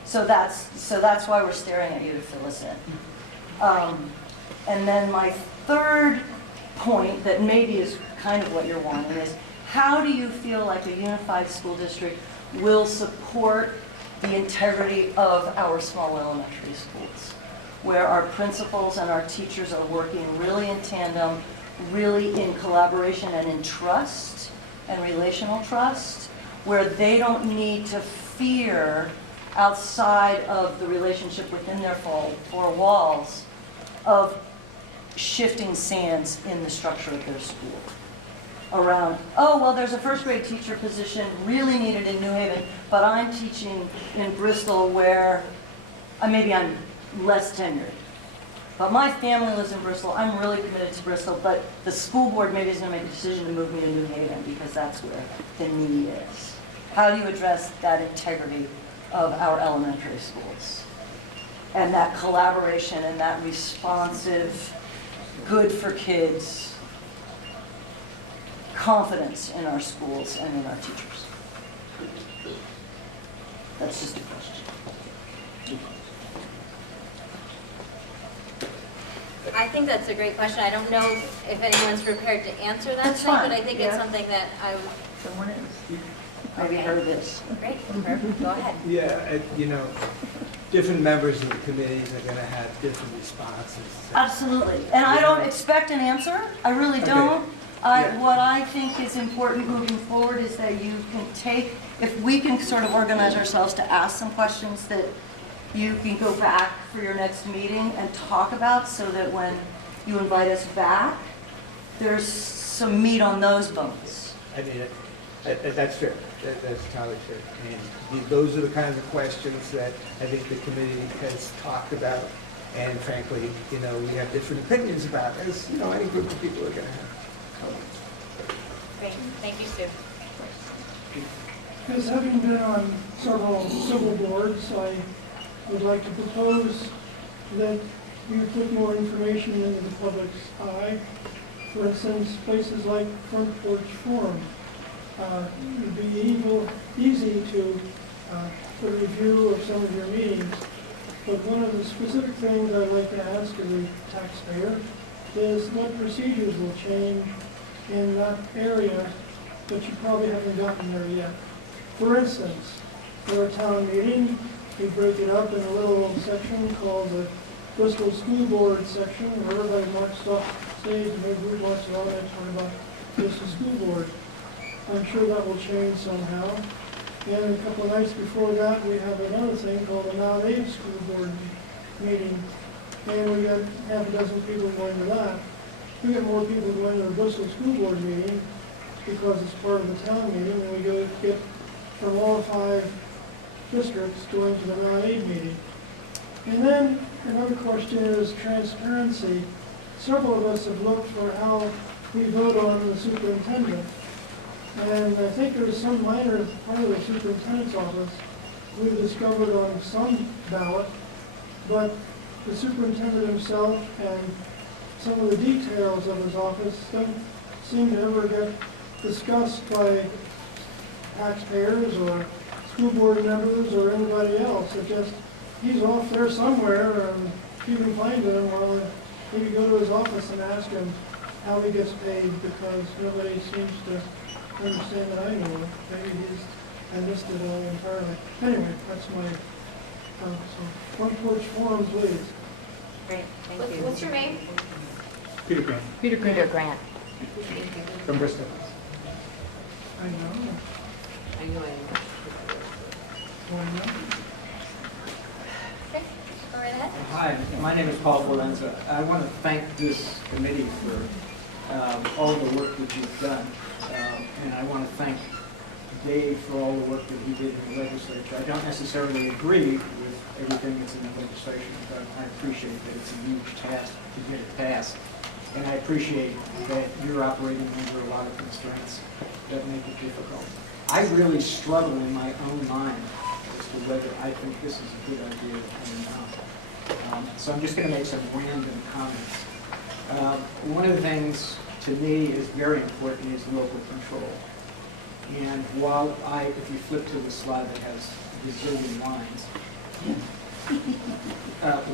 So that's why we're staring at you to fill us in. And then my third point that maybe is kind of what you're wanting is, how do you feel like a unified school district will support the integrity of our small elementary schools, where our principals and our teachers are working really in tandem, really in collaboration and in trust and relational trust, where they don't need to fear outside of the relationship within their four walls of shifting sands in the structure of their school. Around, oh, well, there's a first grade teacher position really needed in New Haven, but I'm teaching in Bristol where maybe I'm less tenured. But my family lives in Bristol, I'm really committed to Bristol, but the school board maybe is going to make a decision to move me to New Haven because that's where the need is. How do you address that integrity of our elementary schools? And that collaboration and that responsive, good for kids, confidence in our schools and in our teachers? That's just a question. I think that's a great question. I don't know if anyone's prepared to answer that That's tonight, fine. but I think it's something that I would. Someone is. Maybe heard this. Great, perfect, go ahead. Yeah, different members of the committees are going to have different responses. Absolutely. And I don't expect an answer. I really don't. Yeah. What I think is important moving forward is that you can take, if we can sort of organize ourselves to ask some questions that you can go back for your next meeting and talk about, so that when you invite us back, there's some meat on those bones. I mean, that's fair. That's entirely fair. And those are the kinds of questions that I think the committee has talked about. And frankly, we have different opinions about, as any group of people are going to have. Great, thank you, Sue. Because having been on several civil boards, I would like to propose that you put more information into the public's eye. For instance, places like Front Porch Forum. It would be easy to put a review of some of your meetings, but one of the specific things I'd like to ask as a taxpayer is what procedures will change in that area, but you probably haven't gotten there yet. For instance, for a town meeting, we break it up in a little section called the Bristol School Board section, where everybody marks off stage and maybe we marks it on and talk about Bristol School Board. I'm sure that will change somehow. And a couple of nights before that, we have another thing called a non-aid school board meeting. And we got half a dozen people going to that. We get more people going to the Bristol School Board meeting because it's part of the town meeting, and we get from all 5 districts going to the non-aid meeting. And then another question is transparency. Several of us have looked for how we vote on the superintendent. And I think there's some minor part of the superintendent's office we've discovered on some ballot, but the superintendent himself and some of the details of his office don't seem to ever get discussed by taxpayers or school board members or anybody else. It just, he's off there somewhere, and you can find him, well, maybe go to his office and ask him how he gets paid, because nobody seems to understand that I know of. Maybe I missed it all entirely. Anyway, that's my so Front Porch Forum, please. Great, thank you. What's your name? Peter Grant. Peter Grant. Peter Grant. From Bristol. I know. I know. Okay, go right ahead. Hi, my name is Paul Valenza. I want to thank this committee for all the work that you've done. And I want to thank Dave for all the work that he did in the legislature. I don't necessarily agree with everything that's in the legislation, but I appreciate that it's a huge task to get it passed. And I appreciate that you're operating under a lot of constraints that make it difficult. I really struggle in my own mind as to whether I think this is a good idea or not. So I'm just going to make some random comments. One of the things to me is very important is local control. And while if you flip to the slide that has a gazillion lines,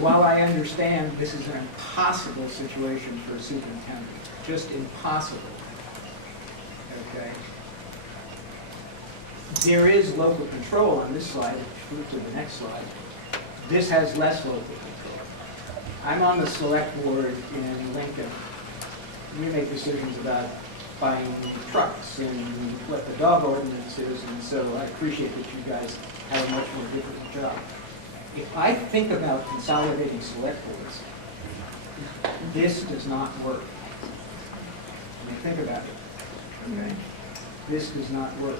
while I understand this is an impossible situation for a superintendent, just impossible, okay? There is local control on this slide. If you flip to the next slide, this has less local control. I'm on the select board in Lincoln. We make decisions about buying trucks and what the dog ordinance is, and so I appreciate that you guys have a much more difficult job. If I think about consolidating select boards, this does not work. I mean, think about it, okay? This does not work.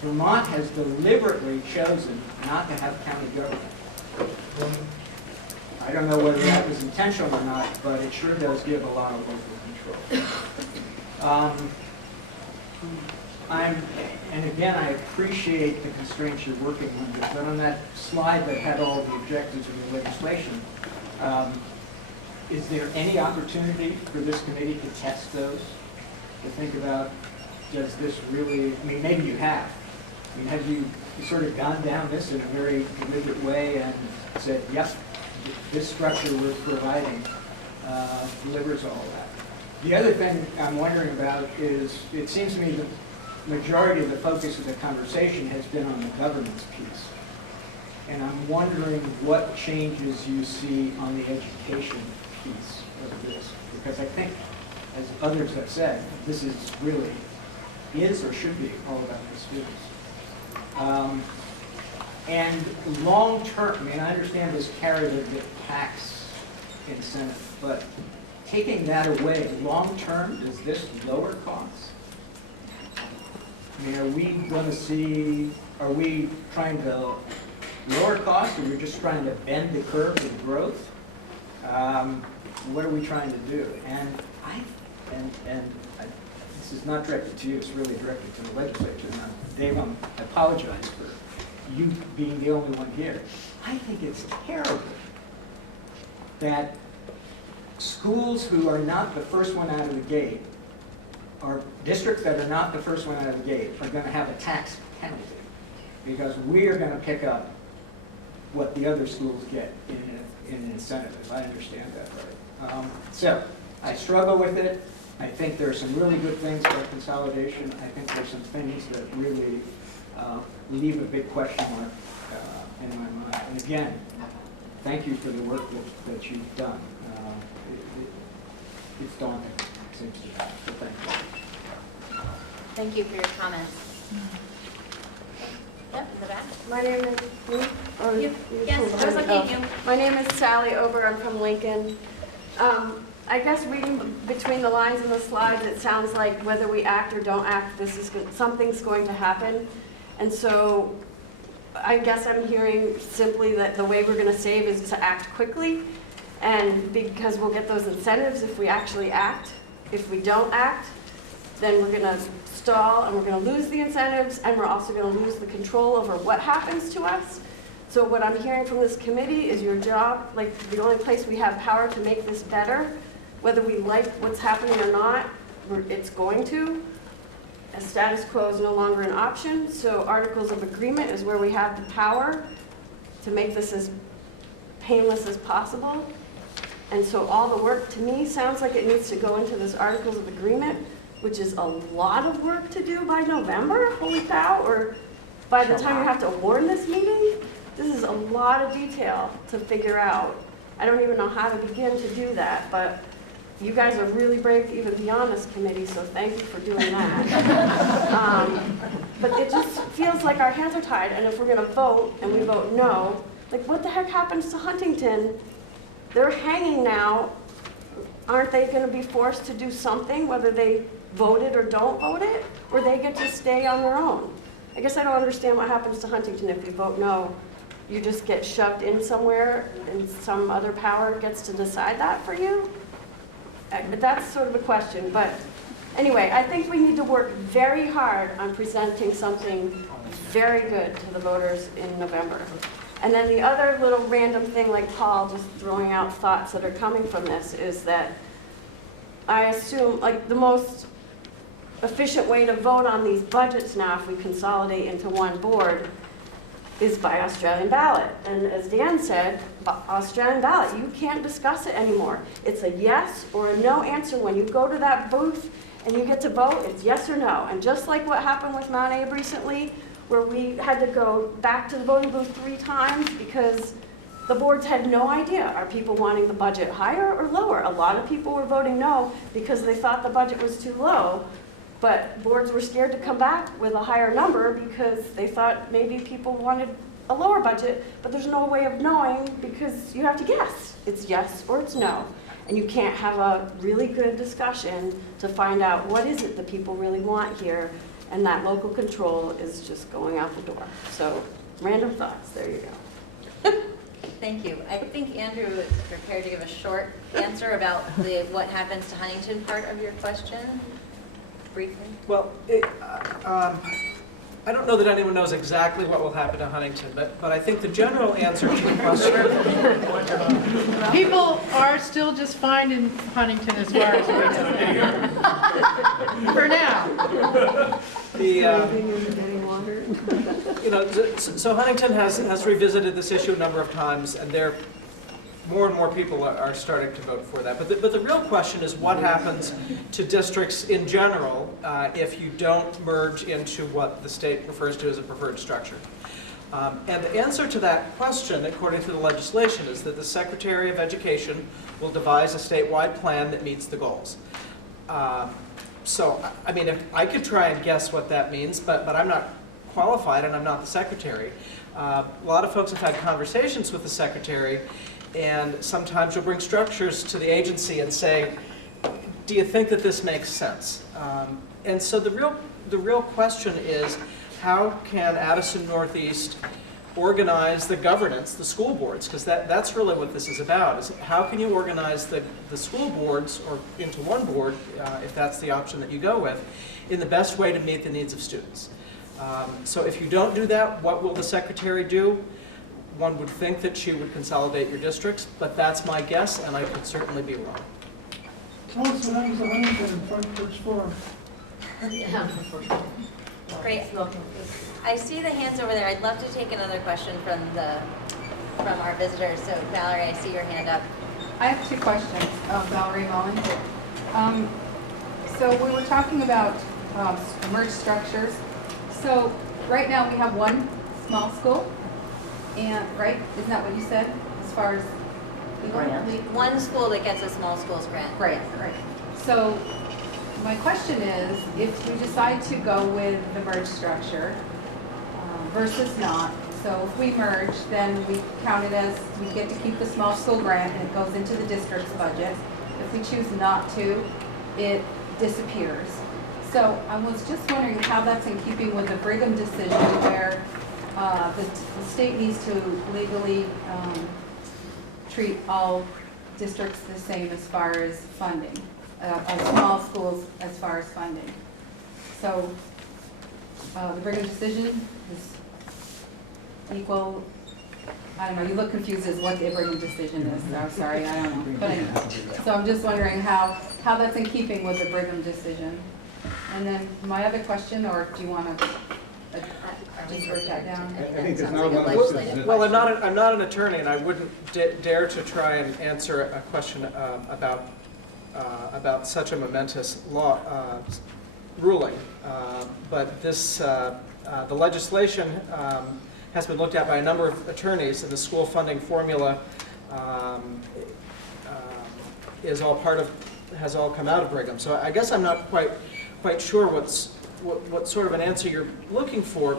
Vermont has deliberately chosen not to have county government. I don't know whether that was intentional or not, but it sure does give a lot of local control. And again, I appreciate the constraints you're working under, but on that slide that had all the objectives of the legislation, is there any opportunity for this committee to test those? To think about, does this really, I mean, maybe you have. I mean, have you sort of gone down this in a very deliberate way and said, yep, this structure we're providing delivers all that? The other thing I'm wondering about is, it seems to me the majority of the focus of the conversation has been on the governance piece. And I'm wondering what changes you see on the education piece of this. Because I think, as others have said, this is really, is or should be all about the students. And long-term, I mean, I understand this carrot of the tax incentive, but taking that away, long-term, does this lower costs? I mean, are we going to see, are we trying to lower costs, or are we just trying to bend the curve of growth? What are we trying to do? And this is not directed to you, it's really directed to the legislature. Now, Dave, I apologize for you being the only one here. I think it's terrible that schools who are not the first one out of the gate, or districts that are not the first one out of the gate, are going to have a tax penalty because we are going to pick up what the other schools get in an incentive, if I understand that right. So I struggle with it. I think there are some really good things about consolidation. I think there's some things that really leave a big question mark in my mind. And again, thank you for the work that you've done. It's daunting, it seems to me. So thank you. Thank you for your comments. Yep, in the back. My name is, Yes, I was looking at you. My name is Sally Ober, I'm from Lincoln. I guess reading between the lines in the slides, it sounds like whether we act or don't act, something's going to happen. And so I guess I'm hearing simply that the way we're going to save is to act quickly, and because we'll get those incentives if we actually act. If we don't act, then we're going to stall and we're going to lose the incentives, and we're also going to lose the control over what happens to us. So what I'm hearing from this committee is your job, like the only place we have power to make this better, whether we like what's happening or not, it's going to. A status quo is no longer an option, so articles of agreement is where we have the power to make this as painless as possible. And so all the work, to me, sounds like it needs to go into this articles of agreement, which is a lot of work to do by November, holy cow, or by the time you have to warn this meeting. This is a lot of detail to figure out. I don't even know how to begin to do that, but you guys are really brave to even be on this committee, so thank you for doing that. But it just feels like our hands are tied, and if we're gonna vote and we vote no, like what the heck happens to Huntington? They're hanging now. Aren't they gonna be forced to do something, whether they vote it or don't vote it? Or they get to stay on their own? I guess I don't understand what happens to Huntington if you vote no. You just get shoved in somewhere and some other power gets to decide that for you? That's sort of a question, but anyway, I think we need to work very hard on presenting something very good to the voters in November. And then the other little random thing, like Paul just throwing out thoughts that are coming from this, is that I assume, like, the most efficient way to vote on these budgets now, if we consolidate into one board, is by Australian ballot. And as Dan said, Australian ballot, you can't discuss it anymore. It's a yes or a no answer. When you go to that booth and you get to vote, it's yes or no. And just like what happened with Mount Abe recently, where we had to go back to the voting booth 3 times because the boards had no idea. Are people wanting the budget higher or lower? A lot of people were voting no because they thought the budget was too low. But boards were scared to come back with a higher number because they thought maybe people wanted a lower budget, but there's no way of knowing because you have to guess. It's yes or it's no. And you can't have a really good discussion to find out what is it that people really want here, and that local control is just going out the door. So, random thoughts, there you go. Thank you. I think Andrew is prepared to give a short answer about the what happens to Huntington part of your question. Briefly? Well, I don't know that anyone knows exactly what will happen to Huntington, but I think the general answer to the question... People are still just fine in Huntington as far as we know. For now. So Huntington has revisited this issue a number of times, and more and more people are starting to vote for that. But the real question is what happens to districts in general if you don't merge into what the state refers to as a preferred structure. And the answer to that question, according to the legislation, is that the Secretary of Education will devise a statewide plan that meets the goals. So, I mean, if I could try and guess what that means, but I'm not qualified and I'm not the Secretary. A lot of folks have had conversations with the Secretary, and sometimes you'll bring structures to the agency and say, do you think that this makes sense? And so the real question is, how can Addison Northeast organize the governance, the school boards? Because that's really what this is about, is how can you organize the school boards or into one board, if that's the option that you go with, in the best way to meet the needs of students. So if you don't do that, what will the Secretary do? One would think that she would consolidate your districts, but that's my guess, and I could certainly be wrong. Tell us what happens to Huntington in Front Porch Forum. Great. I see the hands over there. I'd love to take another question from our visitors. So Valerie, I see your hand up. I have 2 questions. Valerie Mullins. So we were talking about merged structures. So right now we have one small school, and right? Isn't that what you said as far as One school that gets a small schools grant. Right. So my question is, if we decide to go with the merged structure versus not, so if we merge, then we count it as we get to keep the small school grant and it goes into the district's budget. If we choose not to, it disappears. So I was just wondering how that's in keeping with the Brigham decision where the state needs to legally treat all districts the same as far as funding, small schools as far as funding. So the Brigham decision is equal, I don't know, you look confused as what the Brigham decision is. So sorry, I don't know. But anyway, so I'm just wondering how that's in keeping with the Brigham decision. And then my other question, or do you want to just write that down? I think there's no one. Well, I'm not an attorney, and I wouldn't dare to try and answer a question about such a momentous law ruling. But this, the legislation has been looked at by a number of attorneys, and the school funding formula has all come out of Brigham. So I guess I'm not quite sure what sort of an answer you're looking for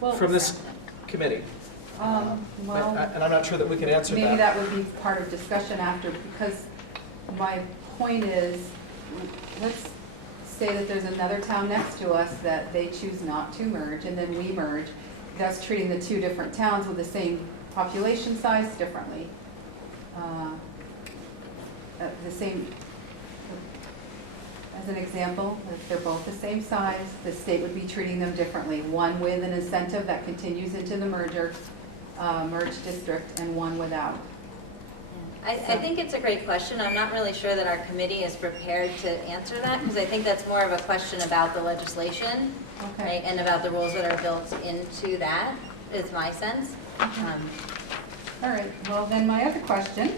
Well, from this committee. Well, And I'm not sure that we can answer that. maybe that would be part of discussion after, because my point is, let's say that there's another town next to us that they choose not to merge, and then we merge. That's treating the two different towns with the same population size differently. The same, as an example, if they're both the same size, the state would be treating them differently. One with an incentive that continues into the merged district, and one without. I think it's a great question. I'm not really sure that our committee is prepared to answer that, because I think that's more of a question about the legislation, right, and about the rules that are built into that, is my sense. All right, well then my other question,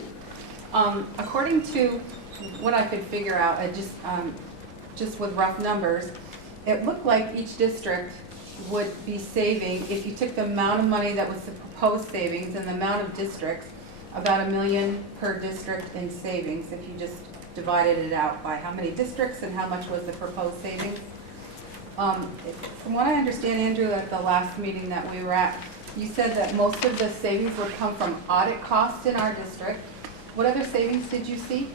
according to what I could figure out, just with rough numbers, it looked like each district would be saving, if you took the amount of money that was the proposed savings and the amount of districts, about $1 million per district in savings, if you just divided it out by how many districts and how much was the proposed savings. From what I understand, Andrew, at the last meeting that we were at, you said that most of the savings would come from audit costs in our district. What other savings did you see?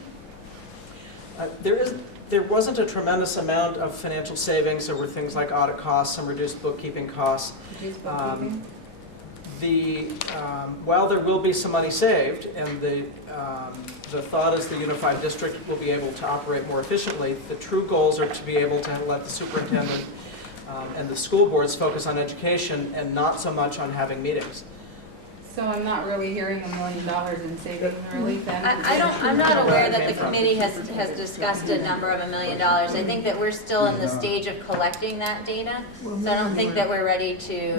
There wasn't a tremendous amount of financial savings. There were things like audit costs, some reduced bookkeeping costs. Reduced bookkeeping? While there will be some money saved, and the thought is the unified district will be able to operate more efficiently, the true goals are to be able to let the superintendent and the school boards focus on education and not so much on having meetings. So I'm not really hearing $1 million in savings really then? I'm not aware that the committee has discussed a number of $1 million. I think that we're still in the stage of collecting that data. So I don't think that we're ready to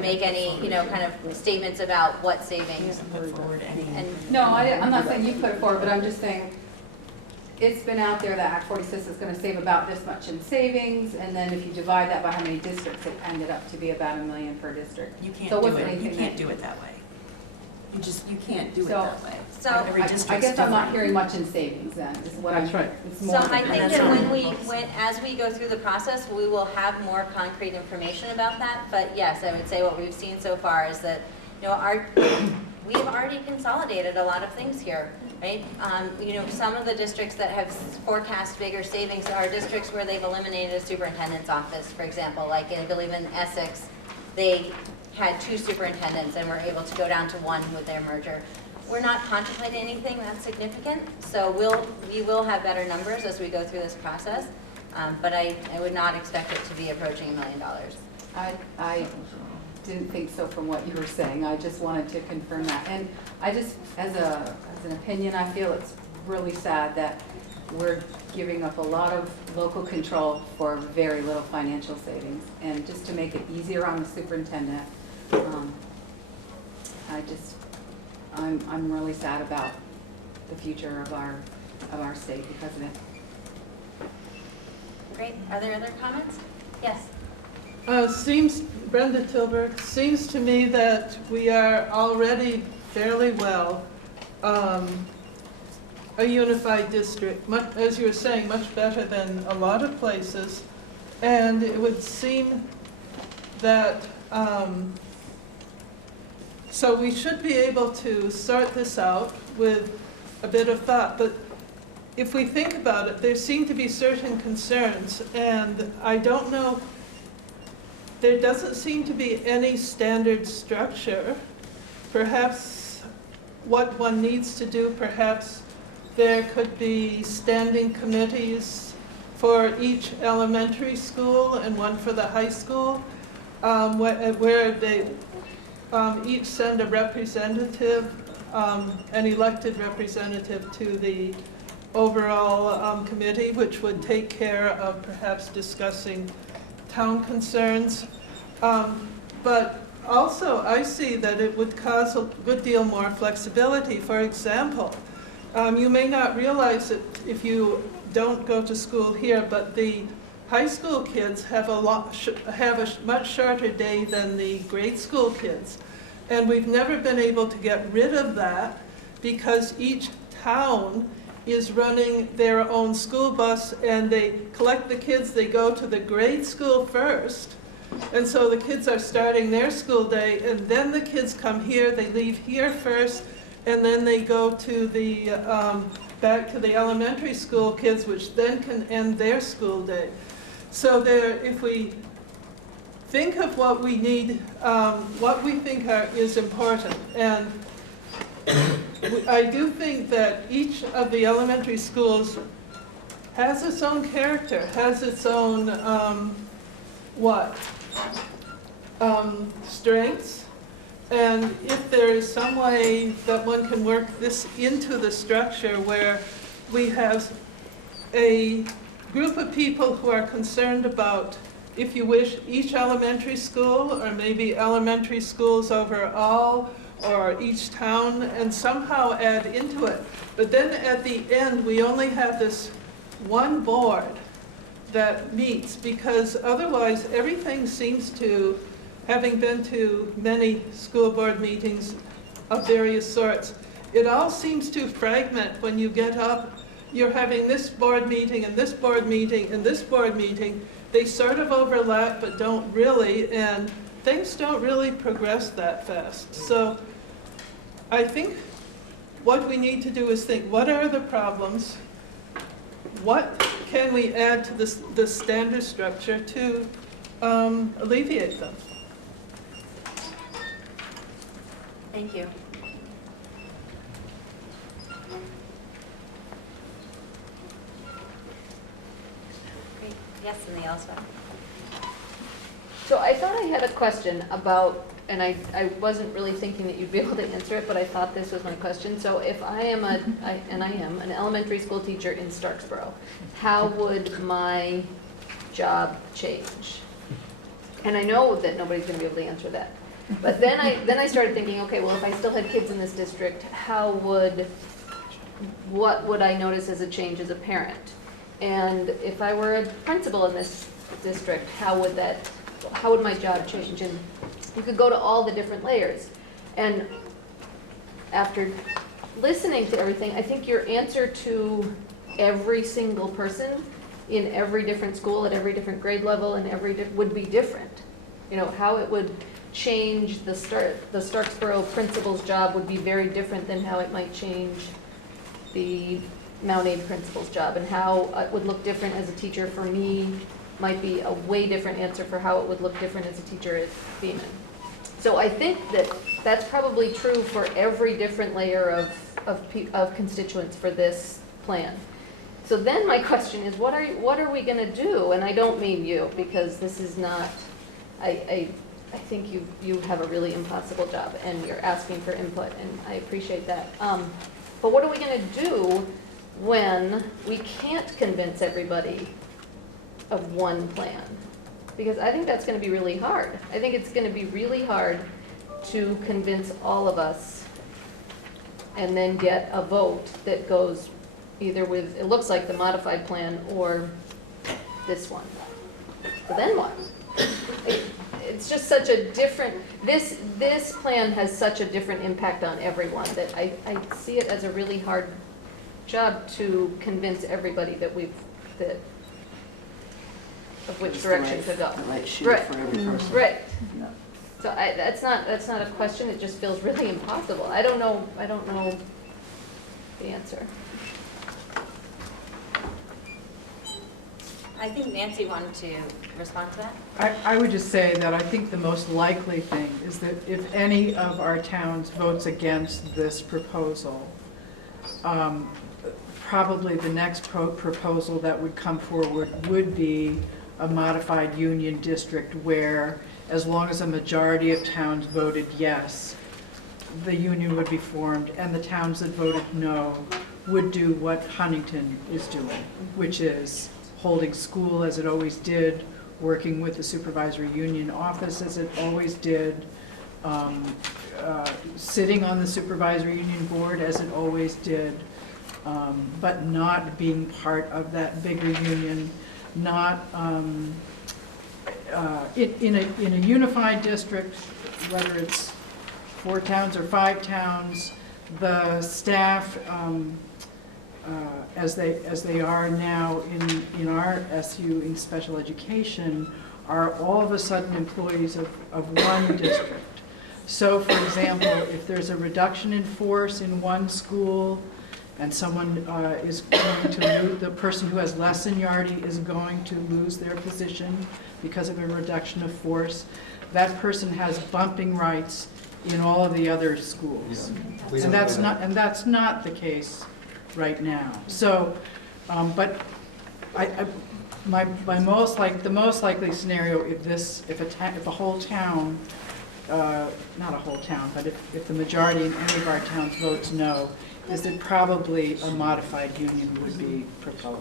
make any, kind of statements about what savings. No, I'm not saying you put it forward, but I'm just saying, it's been out there that Act 46 is going to save about this much in savings, and then if you divide that by how many districts, it ended up to be about $1 million per district. You can't So do what's it, anything you can't that- do it that way. You can't do it So- that way. So I guess I'm not hearing much in savings then, is what I'm. That's right. It's So more I than think that. that as we go through the process, we will have more concrete information about that. But yes, I would say what we've seen so far is that, we've already consolidated a lot of things here, right? Some of the districts that have forecast bigger savings are districts where they've eliminated a superintendent's office, for example. Like I believe in Essex, they had 2 superintendents and were able to go down to 1 with their merger. We're not contemplating anything that's significant, so we will have better numbers as we go through this process, but I would not expect it to be approaching $1 million. I didn't think so from what you were saying. I just wanted to confirm that. And I just, as an opinion, I feel it's really sad that we're giving up a lot of local control for very little financial savings. And just to make it easier on the superintendent, I'm really sad about the future of our state because of it. Great. Are there other comments? Yes. Brenda Tilburg, seems to me that we are already fairly well a unified district, as you were saying, much better than a lot of places. And it would seem that, so we should be able to sort this out with a bit of thought. But if we think about it, there seem to be certain concerns, and I don't know, there doesn't seem to be any standard structure. Perhaps what one needs to do, perhaps there could be standing committees for each elementary school and one for the high school, where they each send a representative, an elected representative to the overall committee, which would take care of perhaps discussing town concerns. But also, I see that it would cause a good deal more flexibility. For example, you may not realize it if you don't go to school here, but the high school kids have a much shorter day than the grade school kids. And we've never been able to get rid of that because each town is running their own school bus, and they collect the kids, they go to the grade school first, and so the kids are starting their school day, and then the kids come here, they leave here first, and then they go to the, back to the elementary school kids, which then can end their school day. So there, if we think of what we need, what we think is important, and I do think that each of the elementary schools has its own character, has its own, strengths. And if there is some way that one can work this into the structure where we have a group of people who are concerned about, if you wish, each elementary school, or maybe elementary schools overall, or each town, and somehow add into it. But then at the end, we only have this one board that meets, because otherwise everything seems to, having been to many school board meetings of various sorts, it all seems to fragment when you get up. You're having this board meeting and this board meeting and this board meeting. They sort of overlap but don't really, and things don't really progress that fast. So I think what we need to do is think, what are the problems? What can we add to the standard structure to alleviate them? Thank you. Great. Yes, in the L side. So I thought I had a question about, and I wasn't really thinking that you'd be able to answer it, but I thought this was my question. So if I am an elementary school teacher in Starksboro, how would my job change? And I know that nobody's going to be able to answer that. But then I started thinking, okay, well, if I still had kids in this district, what would I notice as a change as a parent? And if I were a principal in this district, how would my job change? And you could go to all the different layers. And after listening to everything, I think your answer to every single person in every different school at every different grade level and would be different. You know, how it would change the Starksboro principal's job would be very different than how it might change the Mount Aid principal's job, and how it would look different as a teacher for me might be a way different answer for how it would look different as a teacher at Beeman. So I think that that's probably true for every different layer of constituents for this plan. So then my question is, what are we going to do? And I don't mean you, because this is not, I think you have a really impossible job, and you're asking for input, and I appreciate that. But what are we going to do when we can't convince everybody of one plan? Because I think that's going to be really hard. I think it's going to be really hard to convince all of us and then get a vote that goes either with, it looks like the modified plan, or this one. But then what? It's just such a different, this plan has such a different impact on everyone that I see it as a really hard job to convince everybody that of which direction to go. The right shoe Right. for every person. Right. So that's not a question. It just feels really impossible. I don't know the answer. I think Nancy wanted to respond to that. I would just say that I think the most likely thing is that if any of our towns votes against this proposal, probably the next proposal that would come forward would be a modified union district where, as long as a majority of towns voted yes, the union would be formed, and the towns that voted no would do what Huntington is doing, which is holding school as it always did, working with the supervisory union office as it always did, sitting on the supervisory union board as it always did, but not being part of that bigger union, not in a unified district, whether it's 4 towns or 5 towns, the staff as they are now in our SU in special education, are all of a sudden employees of one district. So, for example, if there's a reduction in force in one school and someone is going to lose, the person who has less seniority is going to lose their position because of a reduction of force, that person has bumping rights in all of the other schools. Yeah. And that's not the case right now. So, but the most likely scenario, if a whole town, not a whole town, but if the majority in any of our towns votes no, is that probably a modified union would be proposed.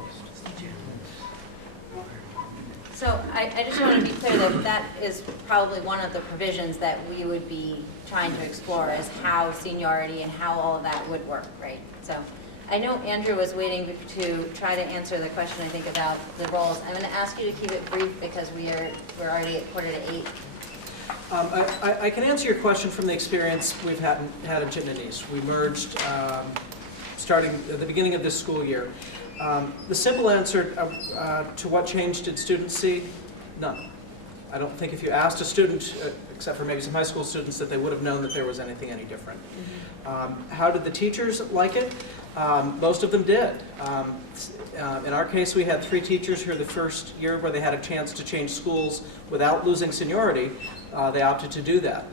So I just want to be clear that that is probably one of the provisions that we would be trying to explore, is how seniority and how all of that would work, right? So I know Andrew was waiting to try to answer the question, I think, about the roles. I'm going to ask you to keep it brief because we're already at 7:45. I can answer your question from the experience we've had in Chittenden. We merged starting at the beginning of this school year. The simple answer to what changed did students see? None. I don't think if you asked a student, except for maybe some high school students, that they would have known that there was anything any different. How did the teachers like it? Most of them did. In our case, we had 3 teachers who the first year where they had a chance to change schools without losing seniority, they opted to do that.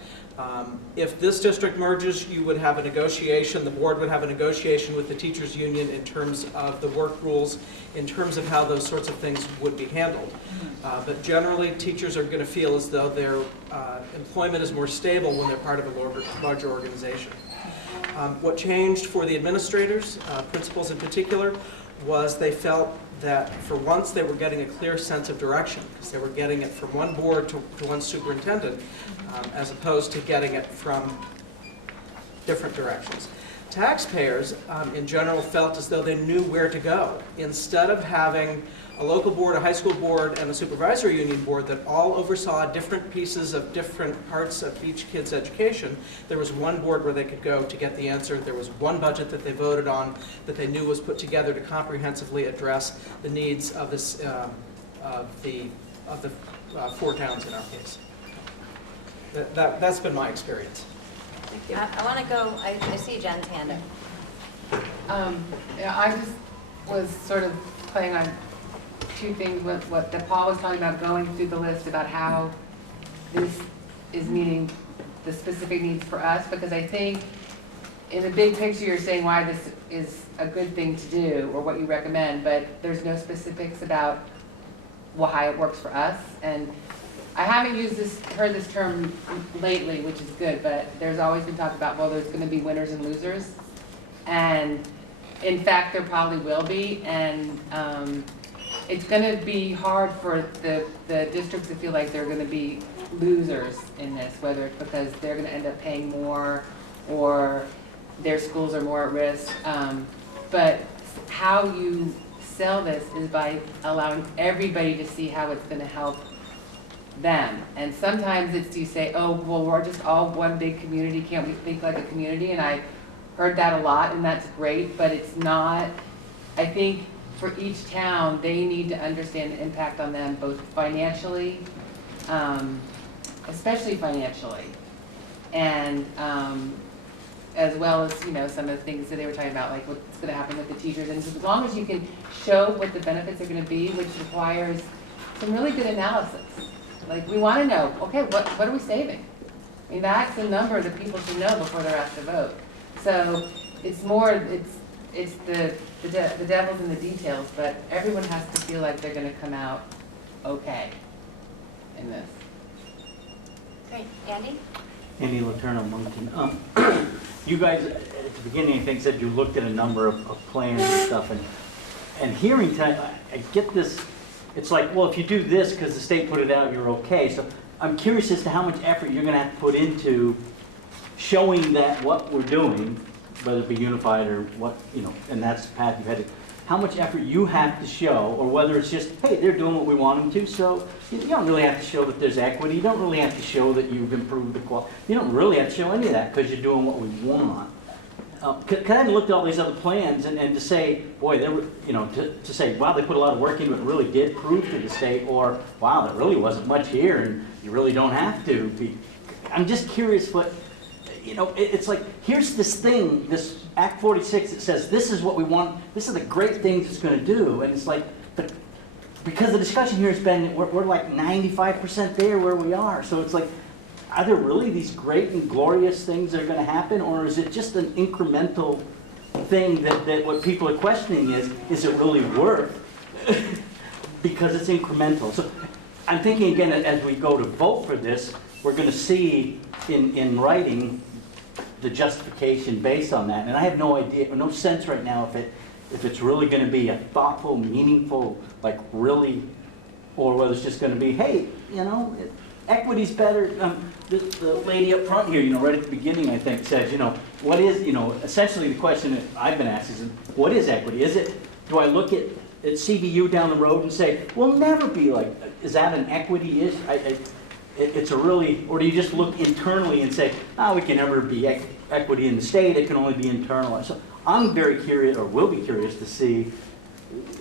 If this district merges, you would have a negotiation, the board would have a negotiation with the teachers union in terms of the work rules, in terms of how those sorts of things would be handled. But generally, teachers are going to feel as though their employment is more stable when they're part of a larger organization. What changed for the administrators, principals in particular, was they felt that for once they were getting a clear sense of direction, because they were getting it from one board to one superintendent, as opposed to getting it from different directions. Taxpayers, in general, felt as though they knew where to go. Instead of having a local board, a high school board, and a supervisory union board that all oversaw different pieces of different parts of each kid's education, there was one board where they could go to get the answer. There was one budget that they voted on that they knew was put together to comprehensively address the needs of this of the 4 towns in our case. That's been my experience. Thank you. I want to go, I see Jen's hand up. I just was sort of playing on 2 things with what Paul was talking about, going through the list about how this is meeting the specific needs for us, because I think in the big picture you're saying why this is a good thing to do or what you recommend, but there's no specifics about how it works for us. And I haven't heard this term lately, which is good, but there's always been talk about, well, there's going to be winners and losers. And in fact, there probably will be. And it's going to be hard for the districts to feel like they're going to be losers in this, whether it's because they're going to end up paying more or their schools are more at risk. But how you sell this is by allowing everybody to see how it's going to help them. And sometimes it's you say, oh, well, we're just all one big community, can't we think like a community? And I heard that a lot, and that's great, but it's not. I think for each town, they need to understand the impact on them, both financially, especially financially, and as well as, you know, some of the things that they were talking about, like what's going to happen with the teachers. And so as long as you can show what the benefits are going to be, which requires some really good analysis. Like, we want to know, okay, what are we saving? I mean, that's a number that people should know before they're asked to vote. So it's more, it's the devil's in the details, but everyone has to feel like they're going to come out okay in this. Great. Andy? Andy Letourneau, Moncton. You guys, at the beginning, I think, said you looked at a number of plans and stuff, and hearing tonight, I get this. It's like, well, if you do this because the state put it out, you're okay. So I'm curious as to how much effort you're going to have to put into showing that what we're doing, whether it be unified or what, you know, and that's the path you've had. How much effort you have to show, or whether it's just, hey, they're doing what we want them to, so you don't really have to show that there's equity. You don't really have to show that you've improved the quality. You don't really have to show any of that because you're doing what we want. kind of looked at all these other plans and to say, boy, they were, you know, to say, wow, they put a lot of work into it, really did prove to the state, or wow, there really wasn't much here and you really don't have to be. I'm just curious what, you know, it's like, here's this thing, this Act 46 that says this is what we want, this are the great things it's going to do, and it's like, but because the discussion here has been, we're like 95% there where we are, so it's like, are there really these great and glorious things that are going to happen, or is it just an incremental thing that what people are questioning is it really worth because it's incremental? So I'm thinking again, as we go to vote for this, we're going to see in writing the justification based on that. And I have no idea, no sense right now if it's really going to be a thoughtful, meaningful, like really, or whether it's just going to be, hey, you know, equity's better. The lady up front here, you know, right at the beginning, I think, says, you know, what is, you know, essentially the question that I've been asked is, what is equity? Is it, do I look at CVU down the road and say, we'll never be like, is that an equity issue? It's a really, or do you just look internally and say, oh, we can never be equity in the state, it can only be internal. So I'm very curious, or will be curious to see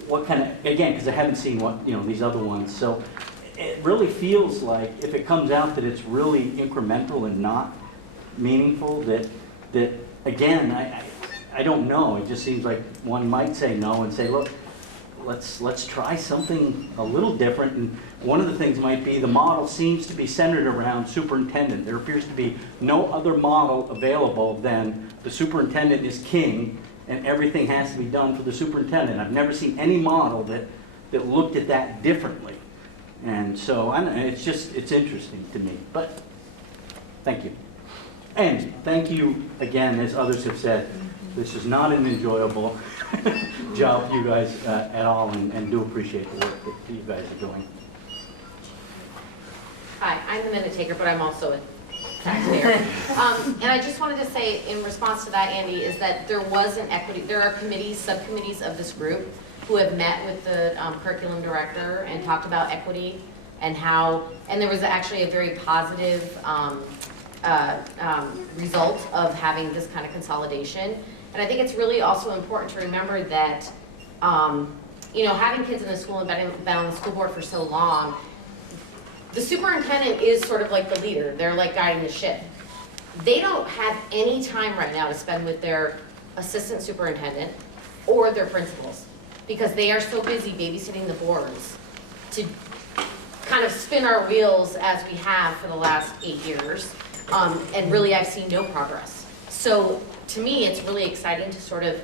what kind of, again, because I haven't seen what, you know, these other ones. So it really feels like if it comes out that it's really incremental and not meaningful, that again, I don't know. It just seems like one might say no and say, look, let's try something a little different. And one of the things might be the model seems to be centered around superintendent. There appears to be no other model available than the superintendent is king and everything has to be done for the superintendent. I've never seen any model that looked at that differently. And so I don't know, it's interesting to me, but thank you. And thank you again, as others have said, this is not an enjoyable job for you guys at all, and do appreciate the work that you guys are doing. Hi, I'm the minute taker, but I'm also a taxpayer. And I just wanted to say in response to that, Andy, is that there was an equity, there are committees, subcommittees of this group who have met with the curriculum director and talked about equity and how, and there was actually a very positive result of having this kind of consolidation. And I think it's really also important to remember that, you know, having kids in the school and been on the school board for so long, the superintendent is sort of like the leader. They're like guiding the ship. They don't have any time right now to spend with their assistant superintendent or their principals, because they are so busy babysitting the boards to kind of spin our wheels as we have for the last 8 years. And really I've seen no progress. So to me, it's really exciting to sort of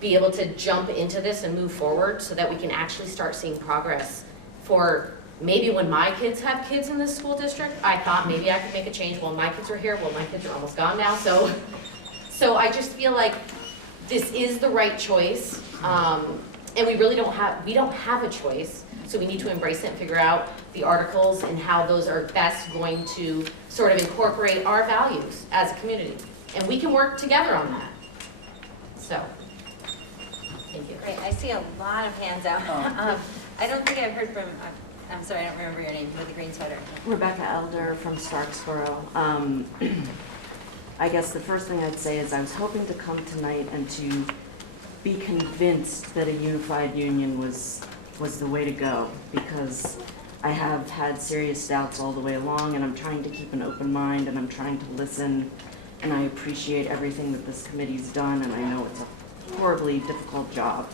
be able to jump into this and move forward so that we can actually start seeing progress for maybe when my kids have kids in this school district. I thought maybe I could make a change. Well, my kids are here. Well, my kids are almost gone now. So I just feel like this is the right choice. And we really don't have a choice. So we need to embrace it and figure out the articles and how those are best going to sort of incorporate our values as a community. And we can work together on that. So, thank you. Great, I see a lot of hands out. I don't think I've heard from, I'm sorry, I don't remember your name, with the green sweater. Rebecca Elder from Starksboro. I guess the first thing I'd say is I was hoping to come tonight and to be convinced that a unified union was the way to go, because I have had serious doubts all the way along, and I'm trying to keep an open mind, and I'm trying to listen, and I appreciate everything that this committee's done, and I know it's a horribly difficult job.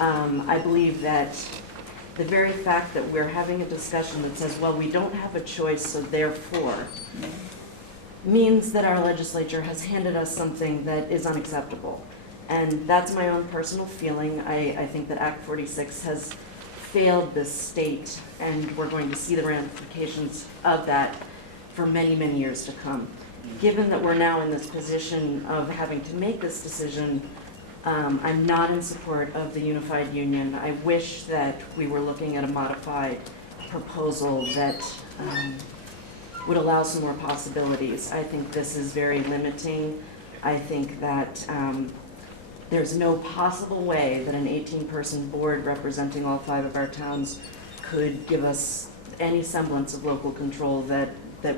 I believe that the very fact that we're having a discussion that says, well, we don't have a choice, so therefore, means that our legislature has handed us something that is unacceptable. And that's my own personal feeling. I think that Act 46 has failed this state, and we're going to see the ramifications of that for many, many years to come. Given that we're now in this position of having to make this decision, I'm not in support of the unified union. I wish that we were looking at a modified proposal that would allow some more possibilities. I think this is very limiting. I think that there's no possible way that an 18-person board representing all 5 of our towns could give us any semblance of local control that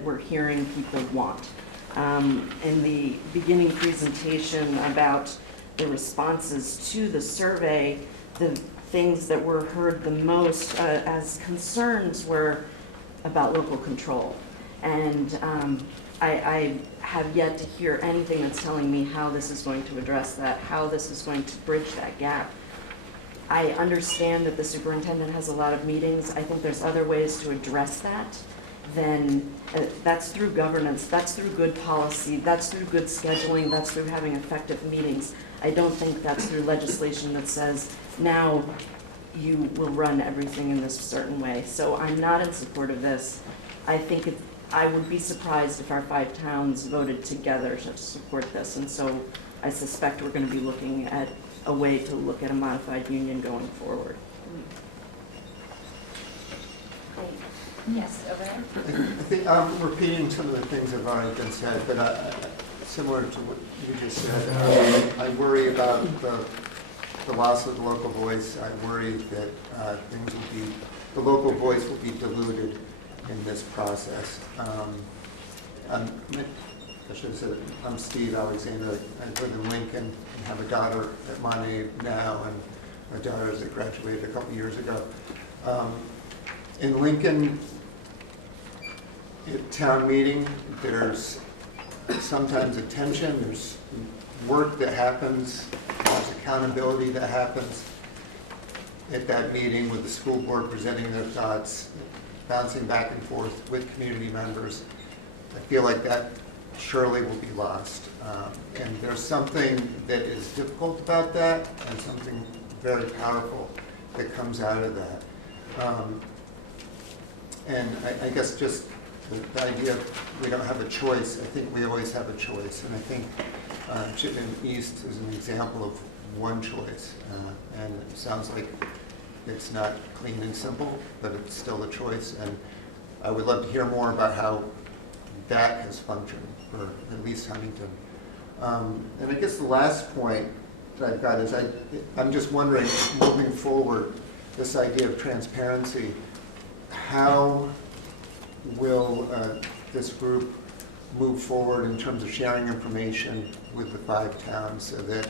we're hearing people want. in the beginning presentation about the responses to the survey, the things that were heard the most as concerns were about local control. And I have yet to hear anything that's telling me how this is going to address that, how this is going to bridge that gap. I understand that the superintendent has a lot of meetings. I think there's other ways to address that. Then that's through governance, that's through good policy, that's through good scheduling, that's through having effective meetings. I don't think that's through legislation that says, now you will run everything in this certain way. So I'm not in support of this. I think I would be surprised if our 5 towns voted together to support this. And so I suspect we're going to be looking at a way to look at a modified union going forward. Yes, over there. I think I'm repeating some of the things that have already been said, but similar to what you just said, I worry about the loss of the local voice. I worry that the local voice will be diluted in this process. I should have said, I'm Steve Alexander. I live in Lincoln and have a daughter at Monterey now, and my daughter that graduated a couple years ago. In Lincoln, at town meeting, there's sometimes a tension, there's work that happens, there's accountability that happens at that meeting with the school board presenting their thoughts, bouncing back and forth with community members. I feel like that surely will be lost. And there's something that is difficult about that and something very powerful that comes out of that. And I guess just the idea of we don't have a choice, I think we always have a choice. And I think Chittenden East is an example of one choice. And it sounds like it's not clean and simple, but it's still a choice. And I would love to hear more about how that has functioned for at least Huntington. And I guess the last point that I've got is I'm just wondering, moving forward, this idea of transparency, how will this group move forward in terms of sharing information with the 5 towns so that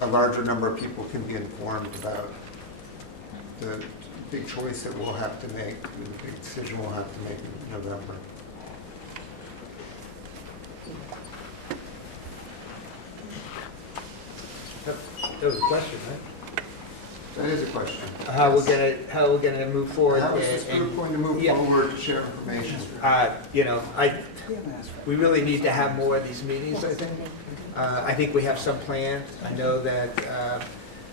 a larger number of people can be informed about the big choice that we'll have to make, the big decision we'll have to make in November? That was a question, right? That is a question. How we're gonna move forward? How is this group going to move forward to share information? You know, we really need to have more of these meetings, I think. I think we have some plan. I know that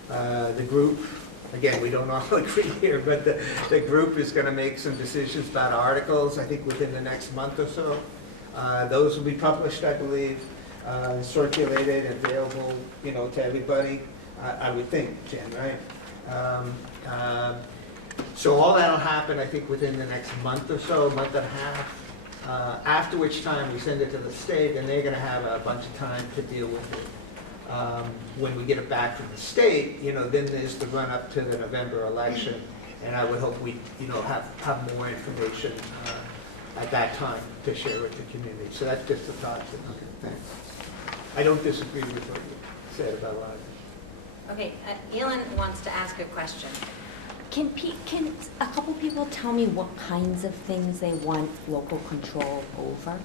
the group, again, we don't all agree here, but the group is gonna make some decisions about articles, I think within the next month or so. Those will be published, I believe, circulated, available, you know, to everybody, I would think, Jen, right? So all that'll happen, I think, within the next month or so, month and a half, after which time we send it to the state, and they're gonna have a bunch of time to deal with it. When we get it back from the state, you know, then there's the run-up to the November election, and I would hope we, you know, have more information at that time to share with the community. So that's just a thought. Okay, thanks. I don't disagree with what you said about Roger. Okay, Elin wants to ask a question. Can a couple people tell me what kinds of things they want local control over?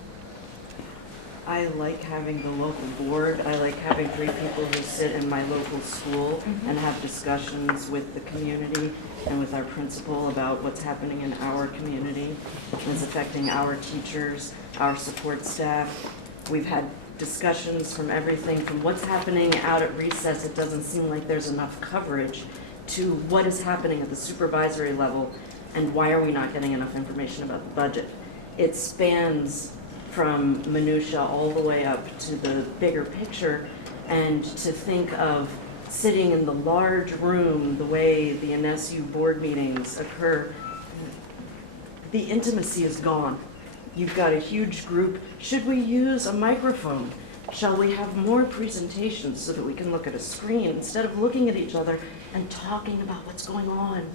I like having the local board. I like having 3 people who sit in my local school and have discussions with the community and with our principal about what's happening in our community, what's affecting our teachers, our support staff. We've had discussions from everything from what's happening out at recess, it doesn't seem like there's enough coverage, to what is happening at the supervisory level and why are we not getting enough information about the budget. It spans from minutia all the way up to the bigger picture, and to think of sitting in the large room the way the NSU board meetings occur, the intimacy is gone. You've got a huge group. Should we use a microphone? Shall we have more presentations so that we can look at a screen instead of looking at each other and talking about what's going on?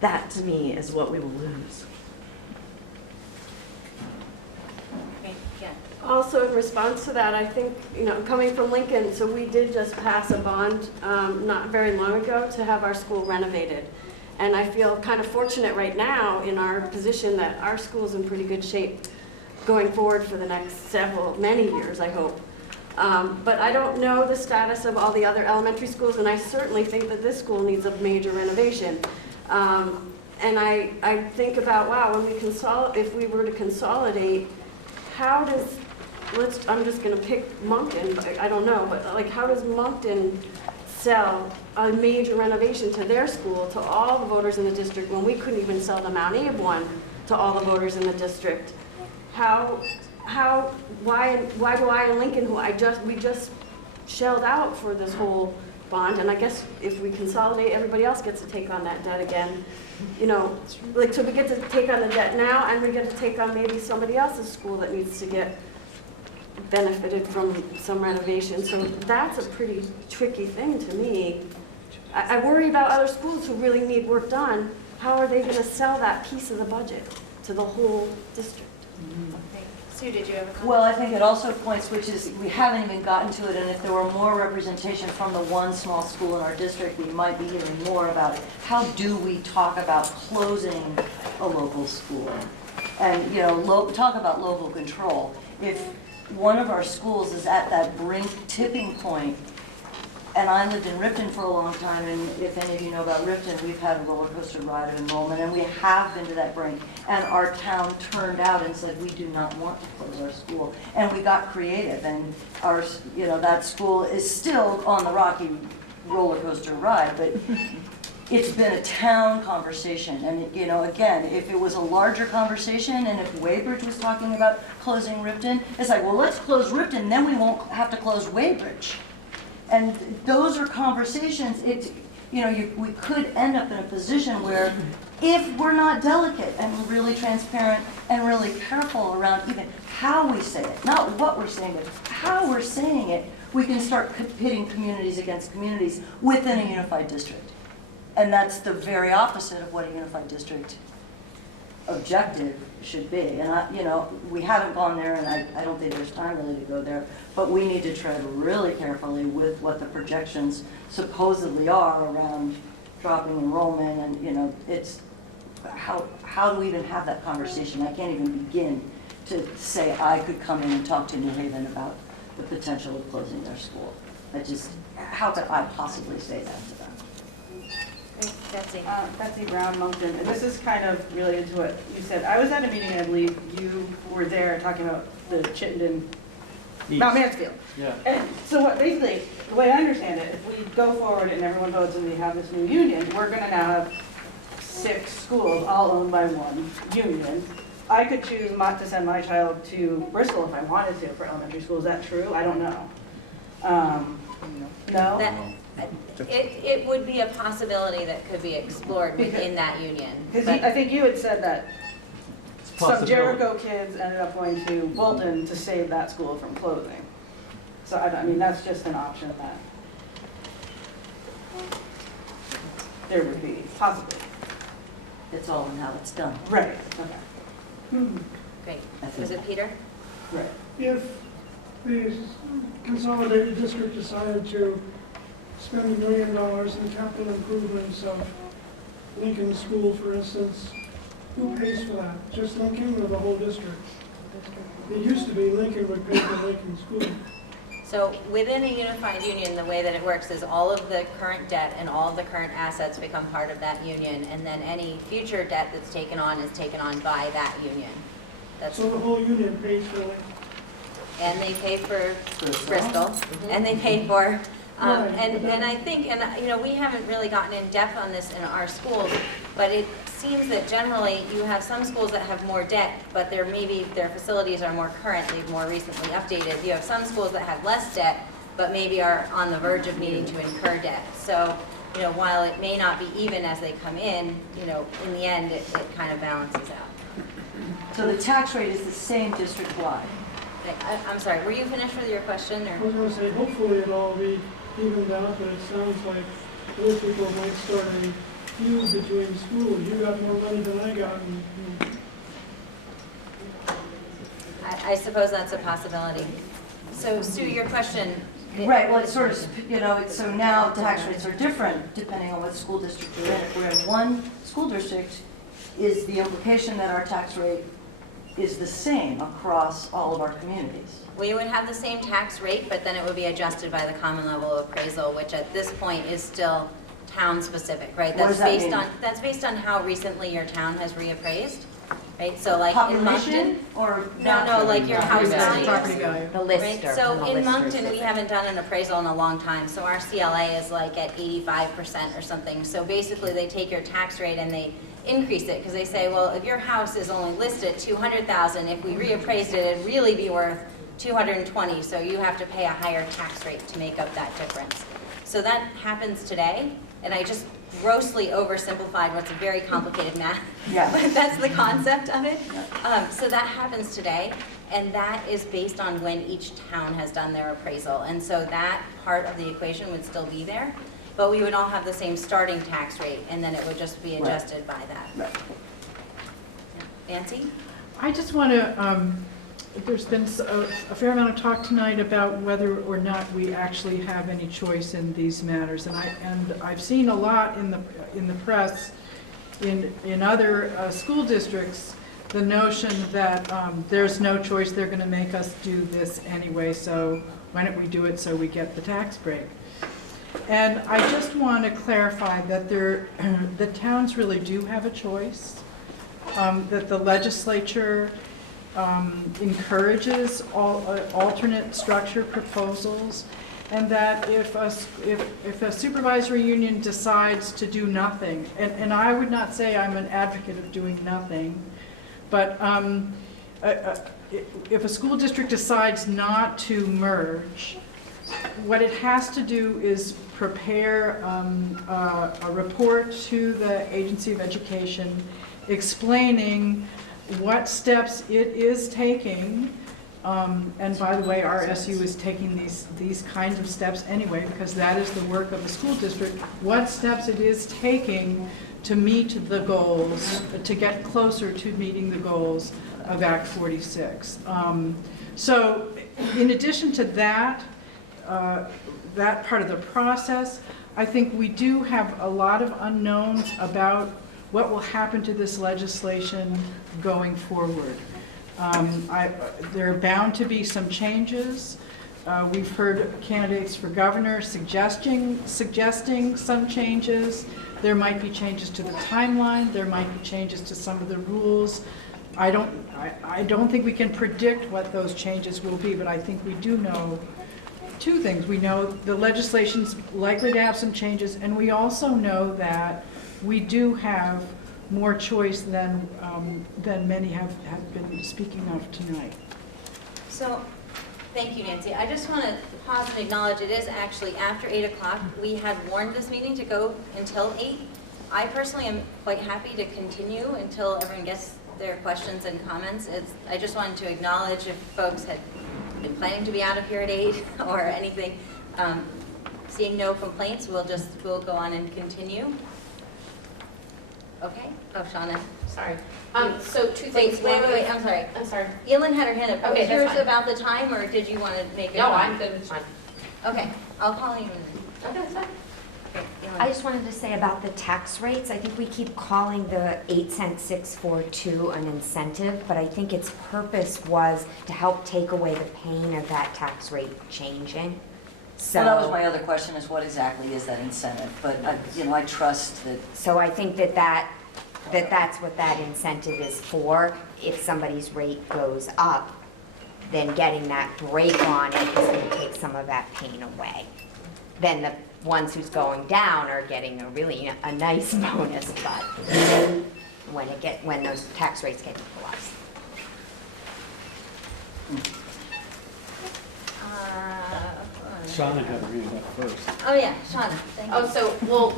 That, to me, is what we will lose. Okay, Yeah. Also, in response to that, I think, coming from Lincoln, so we did just pass a bond not very long ago to have our school renovated. And I feel kind of fortunate right now in our position that our school's in pretty good shape going forward for the next many years, I hope. But I don't know the status of all the other elementary schools, and I certainly think that this school needs a major renovation. And I think about, wow, when if we were to consolidate, how does, I'm just gonna pick Moncton, I don't know, but like, how does Moncton sell a major renovation to their school, to all the voters in the district, when we couldn't even sell the Mount Abe one to all the voters in the district? Why do I in Lincoln, we just shelled out for this whole bond, and I guess if we consolidate, everybody else gets to take on that debt again. So we get to take on the debt now, and we get to take on maybe somebody else's school that needs to get benefited from some renovation. So that's a pretty tricky thing to me. I worry about other schools who really need work done. How are they gonna sell that piece of the budget to the whole district? Sue, did you have a comment? Well, I think it also points, which is, we haven't even gotten to it, and if there were more representation from the one small school in our district, we might be hearing more about it. How do we talk about closing a local school? And, talk about local control. If one of our schools is at that brink tipping point, and I lived in Ripton for a long time, and if any of you know about Ripton, we've had a roller coaster ride of enrollment, and we have been to that brink. And our town turned out and said, we do not want to close our school. And we got creative, and our, that school is still on the rocky roller coaster ride, but it's been a town conversation. And, again, if it was a larger conversation, and if Weybridge was talking about closing Ripton, it's like, well, let's close Ripton, then we won't have to close Weybridge. And those are conversations, we could end up in a position where if we're not delicate and really transparent and really careful around even how we say it, not what we're saying, but how we're saying it, we can start pitting communities against communities within a unified district. And that's the very opposite of what a unified district objective should be. And we haven't gone there, and I don't think there's time really to go there, but we need to tread really carefully with what the projections supposedly are around dropping enrollment, and it's how do we even have that conversation? I can't even begin to say I could come in and talk to New Haven about the potential of closing their school. How could I possibly say that to them? Betsy. Betsy Brown, Moncton. And this is kind of really into what you said. I was at a meeting, I believe you were there talking about the Chittenden, Mount Mansfield. Yeah. And so what basically, the way I understand it, if we go forward and everyone votes and we have this new union, we're going to now have 6 schools all owned by one union. I could choose not to send my child to Bristol if I wanted to for elementary school. Is that true? I don't know. No? It would be a possibility that could be explored within that union. Because I think you had said that some Jericho kids ended up going to Bolton to save that school from closing. So I mean, that's just an option that there would be, possibly. It's all in how it's done. Right, okay. Great. Was it Peter? Right. If the consolidated district decided to spend $1 million in capital improvements of Lincoln School, for instance, who pays for that? Just Lincoln or the whole district? It used to be Lincoln would pay for Lincoln School. So within a unified union, the way that it works is all of the current debt and all of the current assets become part of that union, and then any future debt that's taken on is taken on by that union. So the whole union pays for Lincoln? And they pay for Bristol, and they pay for, and I think, we haven't really gotten in depth on this in our schools, but it seems that generally you have some schools that have more debt, but maybe their facilities are more currently, more recently updated. You have some schools that have less debt, but maybe are on the verge of needing to incur debt. So, while it may not be even as they come in the end, it kind of balances out. So the tax rate is the same district-wide? I'm sorry, were you finished with your question? Or? I was going to say, hopefully it'll all be evened out, but it sounds like other people might start a feud between schools. You got more money than I got. I suppose that's a possibility. So Sue, your question. Right, well, it's sort of, so now tax rates are different depending on what school district you're in. If we're in one school district, is the implication that our tax rate is the same across all of our communities? We would have the same tax rate, but then it would be adjusted by the common level appraisal, which at this point is still town-specific, right? What does that mean? That's based on how recently your town has reappraised, right? So like in Population Moncton. or? No, like your house value. Property value. The list. Right, so in Moncton, we haven't done an appraisal in a long time, so our CLA is like at 85% or something. So basically, they take your tax rate and they increase it, because they say, well, if your house is only listed $200,000, if we reappraised it, it'd really be worth $220,000, so you have to pay a higher tax rate to make up that difference. So that happens today, and I just grossly oversimplified what's a very complicated math. Yeah. But that's the concept of it. So that happens today, and that is based on when each town has done their appraisal. And so that part of the equation would still be there, but we would all have the same starting tax rate, and then it would just be adjusted by that. Right. Nancy? I just want to, there's been a fair amount of talk tonight about whether or not we actually have any choice in these matters. And I've seen a lot in the press, in other school districts, the notion that there's no choice, they're going to make us do this anyway, so why don't we do it so we get the tax break? And I just want to clarify that the towns really do have a choice, that the legislature encourages alternate structure proposals, and that if a supervisory union decides to do nothing, and I would not say I'm an advocate of doing nothing, but if a school district decides not to merge, what it has to do is prepare a report to the Agency of Education explaining what steps it is taking, and by the way, our SU is taking these kinds of steps anyway, because that is the work of the school district, what steps it is taking to meet the goals, to get closer to meeting the goals of Act 46. So in addition to that, that part of the process, I think we do have a lot of unknowns about what will happen to this legislation going forward. There are bound to be some changes. We've heard candidates for governor suggesting some changes. There might be changes to the timeline. There might be changes to some of the rules. I don't think we can predict what those changes will be, but I think we do know two things. We know the legislation's likely to have some changes, and we also know that we do have more choice than many have been speaking of tonight. So, thank you, Nancy. I just want to pause and acknowledge it is actually after 8 o'clock. We had warned this meeting to go until 8. I personally am quite happy to continue until everyone gets their questions and comments. I just wanted to acknowledge if folks had been planning to be out of here at 8 or anything. Seeing no complaints, we'll go on and continue. Okay. Oh, Shauna. Sorry. So two things. Wait, I'm sorry. Elin had her hand up. Okay, Was that's yours fine. about the time, or did you want to make it? No, I'm good, it's fine. Okay, I'll call you. Okay, that's fine. Okay, Elin. I just wanted to say about the tax rates, I think we keep calling the 8-cent 642 an incentive, but I think its purpose was to help take away the pain of that tax rate changing. So Well, that was my other question, is what exactly is that incentive? But, I trust that. So I think that's what that incentive is for. If somebody's rate goes up, then getting that break on it is going to take some of that pain away. Then the ones who's going down are getting a nice bonus, but when those tax rates get equalized. Shauna had her hand up first. Oh, yeah, Shauna, thank you.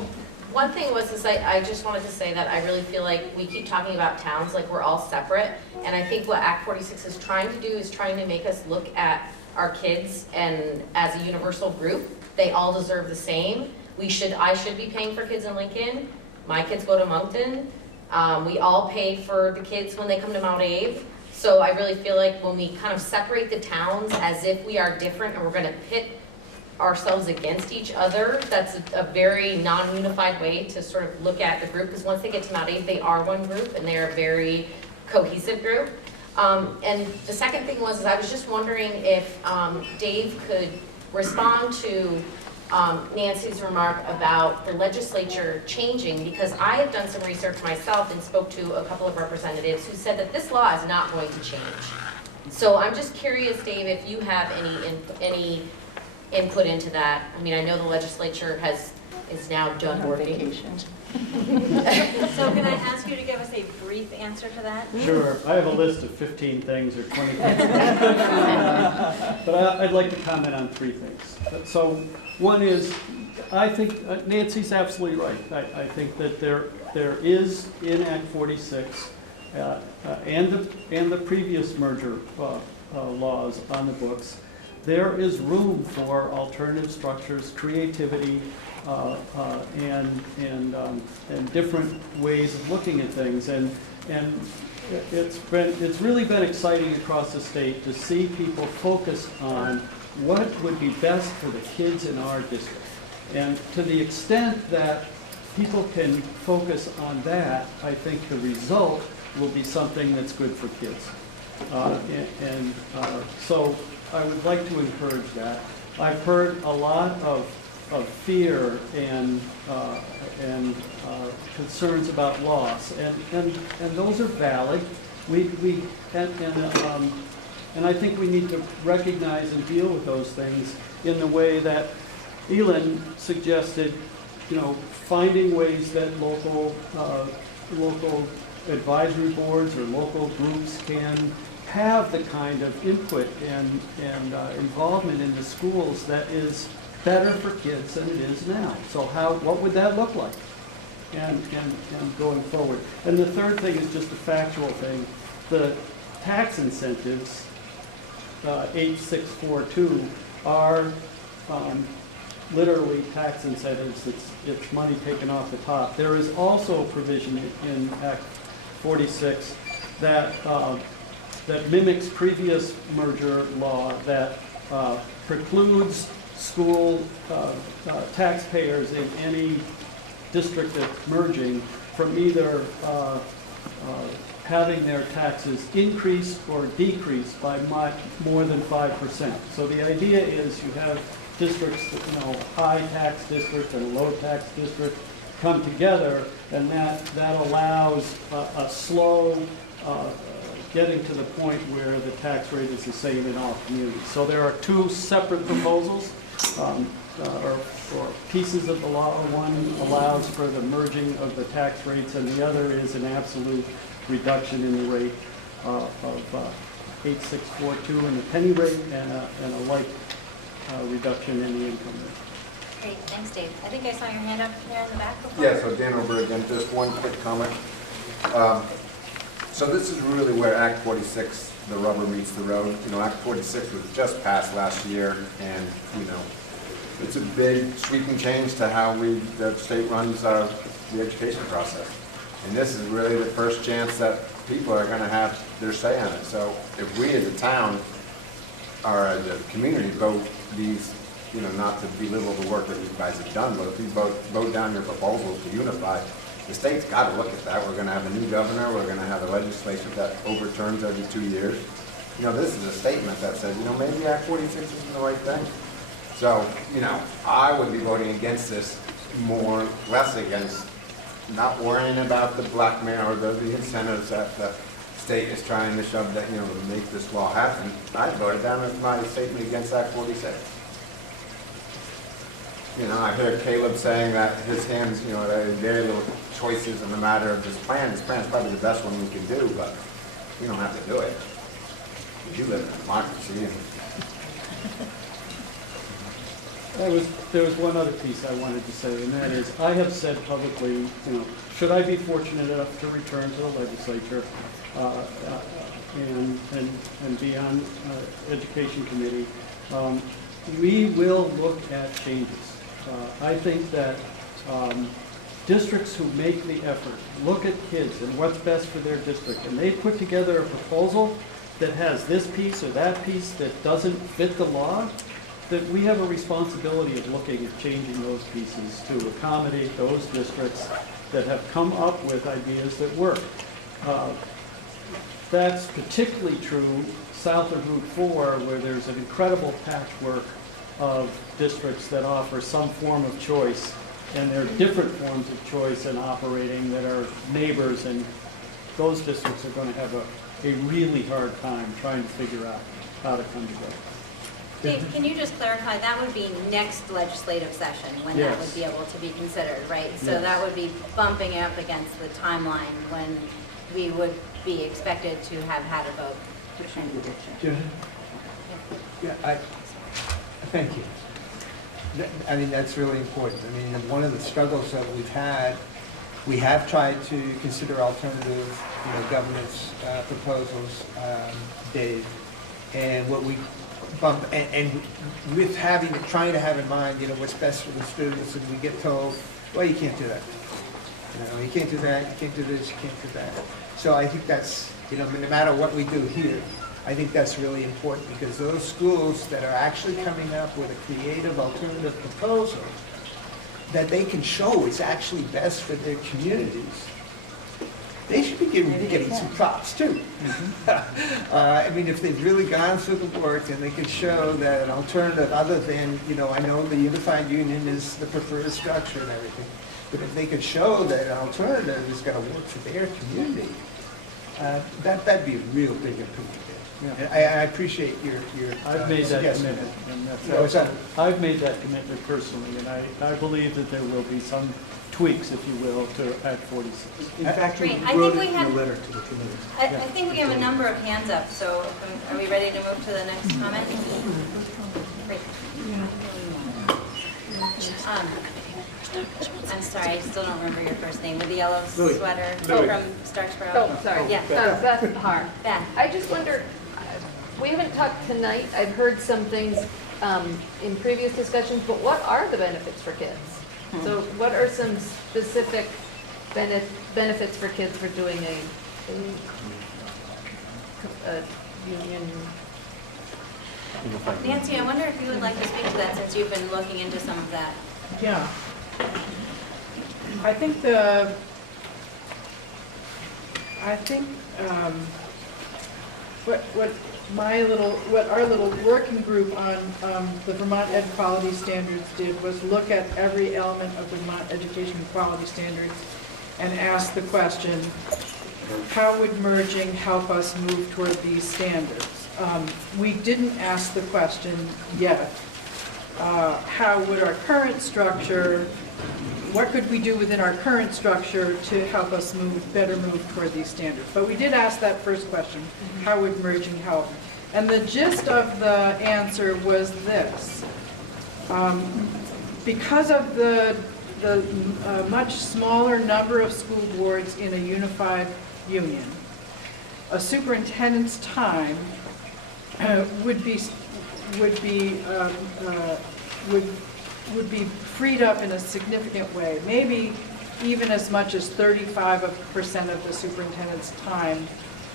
One thing was I just wanted to say that I really feel like we keep talking about towns like we're all separate, and I think what Act 46 is trying to do is trying to make us look at our kids and as a universal group, they all deserve the same. I should be paying for kids in Lincoln. My kids go to Moncton. We all pay for the kids when they come to Mount Ave. So I really feel like when we kind of separate the towns as if we are different and we're gonna pit ourselves against each other, that's a very non-unified way to sort of look at the group, because once they get to Mount Airy, they are one group and they're a very cohesive group. And the second thing was, is I was just wondering if Dave could respond to Nancy's remark about the legislature changing, because I have done some research myself and spoke to a couple of representatives who said that this law is not going to change. So I'm just curious, Dave, if you have any input into that. I mean, I know the legislature is now done working. So can I ask you to give us a brief answer to that? Sure. I have a list of 15 things or 20 things. But I'd like to comment on 3 things. So one is, I think Nancy's absolutely right. I think that there is in Act 46 and the previous merger laws on the books, there is room for alternative structures, creativity, and different ways of looking at things. And it's really been exciting across the state to see people focus on what would be best for the kids in our district. And to the extent that people can focus on that, I think the result will be something that's good for kids. So I would like to encourage that. I've heard a lot of fear and concerns about loss, and those are valid. And I think we need to recognize and deal with those things in the way that Elin suggested. Finding ways that local advisory boards or local groups can have the kind of input and involvement in the schools that is better for kids than it is now. So what would that look like? And going forward. And the third thing is just a factual thing. The tax incentives, 8642, are literally tax incentives. It's money taken off the top. There is also a provision in Act 46 that mimics previous merger law that precludes school taxpayers in any district that's merging from either having their taxes increase or decrease by more than 5%. So the idea is you have districts, high tax district and low tax district come together, and that allows a slow getting to the point where the tax rate is the same in all communities. So there are 2 separate proposals, or pieces of the law. One allows for the merging of the tax rates, and the other is an absolute reduction in the rate of 8642 in the penny rate and a like reduction in the income rate. Great, thanks, Dave. I think I saw your hand up there in the back before. Yeah, so Dan over again, just one quick comment. So this is really where Act 46, the rubber meets the road. Act 46 was just passed last year, and it's a big sweeping change to how the state runs the education process. And this is really the first chance that people are going to have their say on it. So if we as a town or as a community vote these, not to belittle the work that you guys have done, but if we vote down your proposals to unify, the state's got to look at that. We're going to have a new governor. We're going to have a legislature that overturns every 2 years. This is a statement that says, maybe Act 46 isn't the right thing. So, I would be voting against this less against not worrying about the blackmail or the incentives that the state is trying to shove that, to make this law happen. I voted down with my statement against Act 46. I heard Caleb saying that his hands, there are very little choices in the matter of this plan. This plan is probably the best one we can do, but we don't have to do it. We do live in a democracy. There was one other piece I wanted to say, and that is, I have said publicly, should I be fortunate enough to return to the legislature and be on Education Committee, we will look at changes. I think that districts who make the effort, look at kids and what's best for their district, and they put together a proposal that has this piece or that piece that doesn't fit the law, that we have a responsibility of looking at changing those pieces to accommodate those districts that have come up with ideas that work. That's particularly true south of Route 4, where there's an incredible patchwork of districts that offer some form of choice, and there are different forms of choice in operating that are neighbors, and those districts are going to have a really hard time trying to figure out how to come together. Dave, can you just clarify, that would be next legislative session when that would be able to be considered, right? So that would be bumping up against the timeline when we would be expected to have had a vote. Yeah, thank you. I mean, that's really important. I mean, one of the struggles that we've had, we have tried to consider alternative, governance proposals, Dave, and what we bump, and with trying to have in mind, what's best for the students, and we get told, well, you can't do that. You can't do that, you can't do this, you can't do that. So I think that's, no matter what we do here, I think that's really important, because those schools that are actually coming up with a creative alternative proposal that they can show is actually best for their communities, they should be getting some props too. I mean, if they've really gone through the work and they can show that an alternative other than, I know the unified union is the preferred structure and everything, but if they could show that an alternative is going to work for their community, that'd be a real big improvement. And I appreciate your I've made that suggestion. commitment, and What's that? I've made that commitment personally, and I believe that there will be some tweaks, if you will, to Act 46. In fact, Great. you I wrote think it we in have- your letter to the committee. I think we have a number of hands up, so are we ready to move to the next comment? Great. I'm sorry, I still don't remember your first name, with the yellow Louis. sweater Louis. from Starksboro. Oh, sorry. Yeah. Beth Har. Beth. I just wonder, we haven't talked tonight, I've heard some things in previous discussions, but what are the benefits for kids? So what are some specific benefits for kids for doing a union? Nancy, I wonder if you would like to speak to that, since you've been looking into some of that. Yeah. I think what our little working group on the Vermont Ed Quality Standards did was look at every element of the Vermont Education Quality Standards and ask the question, how would merging help us move toward these standards? We didn't ask the question yet, how would our current structure, what could we do within our current structure to help us better move toward these standards? But we did ask that first question, how would merging help? And the gist of the answer was this. Because of the much smaller number of school boards in a unified union, a superintendent's time would be freed up in a significant way. Maybe even as much as 35% of the superintendent's time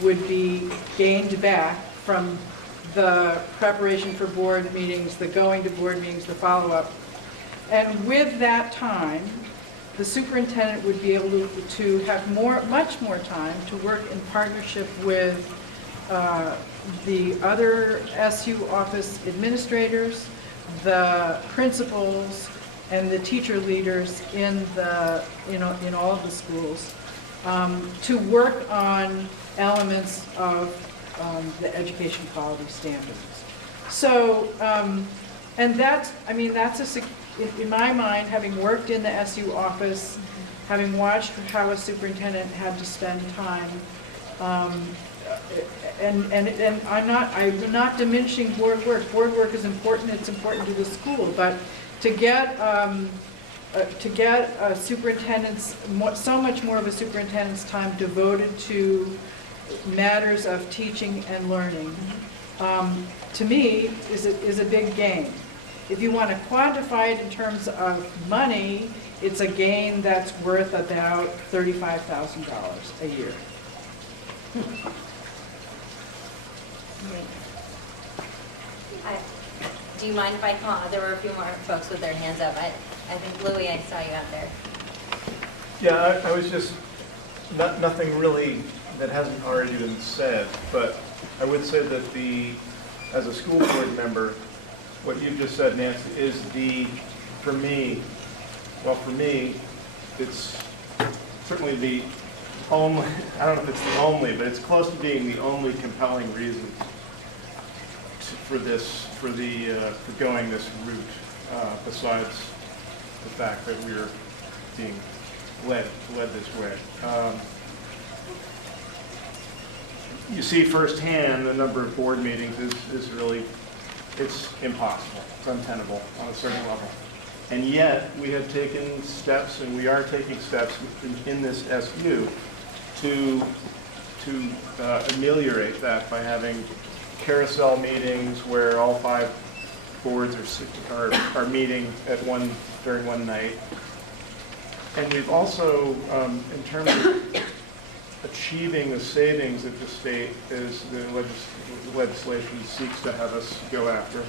would be gained back from the preparation for board meetings, the going to board meetings, the follow-up. And with that time, the superintendent would be able to have much more time to work in partnership with the other SU office administrators, the principals, and the teacher leaders in all of the schools to work on elements of the education quality standards. So, and that's, in my mind, having worked in the SU office, having watched how a superintendent had to spend time, and I'm not diminishing board work. Board work is important. It's important to the school, but to get a superintendent's, so much more of a superintendent's time devoted to matters of teaching and learning, to me, is a big gain. If you want to quantify it in terms of money, it's a gain that's worth about $35,000 a year. Do you mind if I come on? There were a few more folks with their hands up. I think Louis, I saw you out there. Yeah, I was just, nothing really that hasn't already been said, but I would say that as a school board member, what you just said, Nancy, is for me, it's certainly the only, I don't know if it's the only, but it's close to being the only compelling reason for going this route, besides the fact that we're being led this way. You see firsthand the number of board meetings is really, it's impossible, it's untenable on a certain level. And yet, we have taken steps, and we are taking steps in this SU to ameliorate that by having carousel meetings where all 5 boards are meeting during one night. And we've also, in terms of achieving the savings that the state the legislation seeks to have us go after,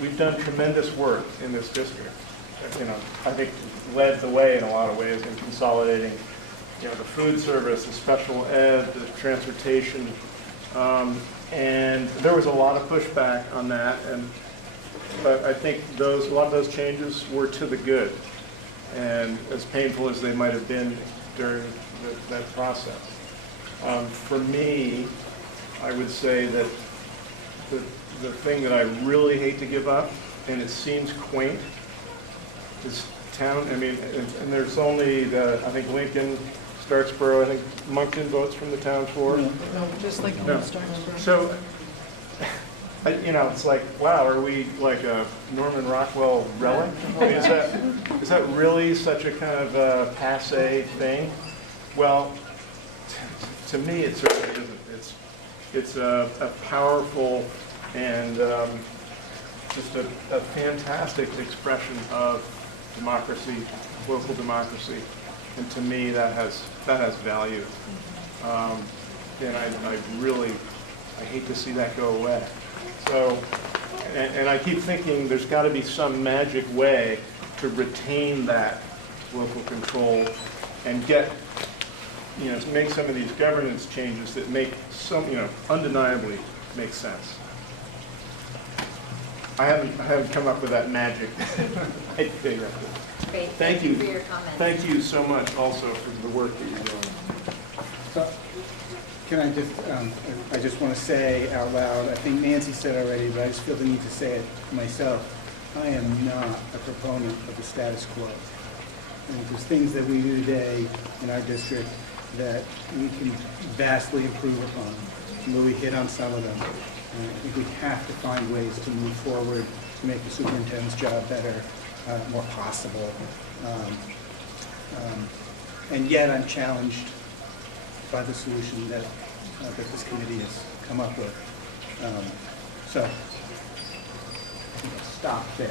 we've done tremendous work in this district. I think led the way in a lot of ways in consolidating, the food service, the special ed, the transportation, and there was a lot of pushback on that. But I think a lot of those changes were to the good, and as painful as they might have been during that process. For me, I would say that the thing that I really hate to give up, and it seems quaint, is town. I mean, and there's only I think Lincoln, Starksboro, I think Moncton votes from the town floor. No, just like Starksboro. So, it's like, wow, are we like a Norman Rockwell relic? I mean, is that really such a kind of passé thing? Well, to me, it certainly isn't. It's a powerful and just a fantastic expression of democracy, local democracy, and to me that has value. And I hate to see that go away. So, and I keep thinking there's got to be some magic way to retain that local control and get, to make some of these governance changes that make undeniably make sense. I haven't come up with that magic. Great. Thank you for your comments. Thank you so much also for the work that you're doing. So, can I just want to say out loud, I think Nancy said already, but I just feel the need to say it myself. I am not a proponent of the status quo. And there's things that we do today in our district that we can vastly improve upon. Louis hit on some of them. And I think we have to find ways to move forward to make the superintendent's job better, more possible. And yet I'm challenged by the solution that this committee has come up with. So I think I'll stop there.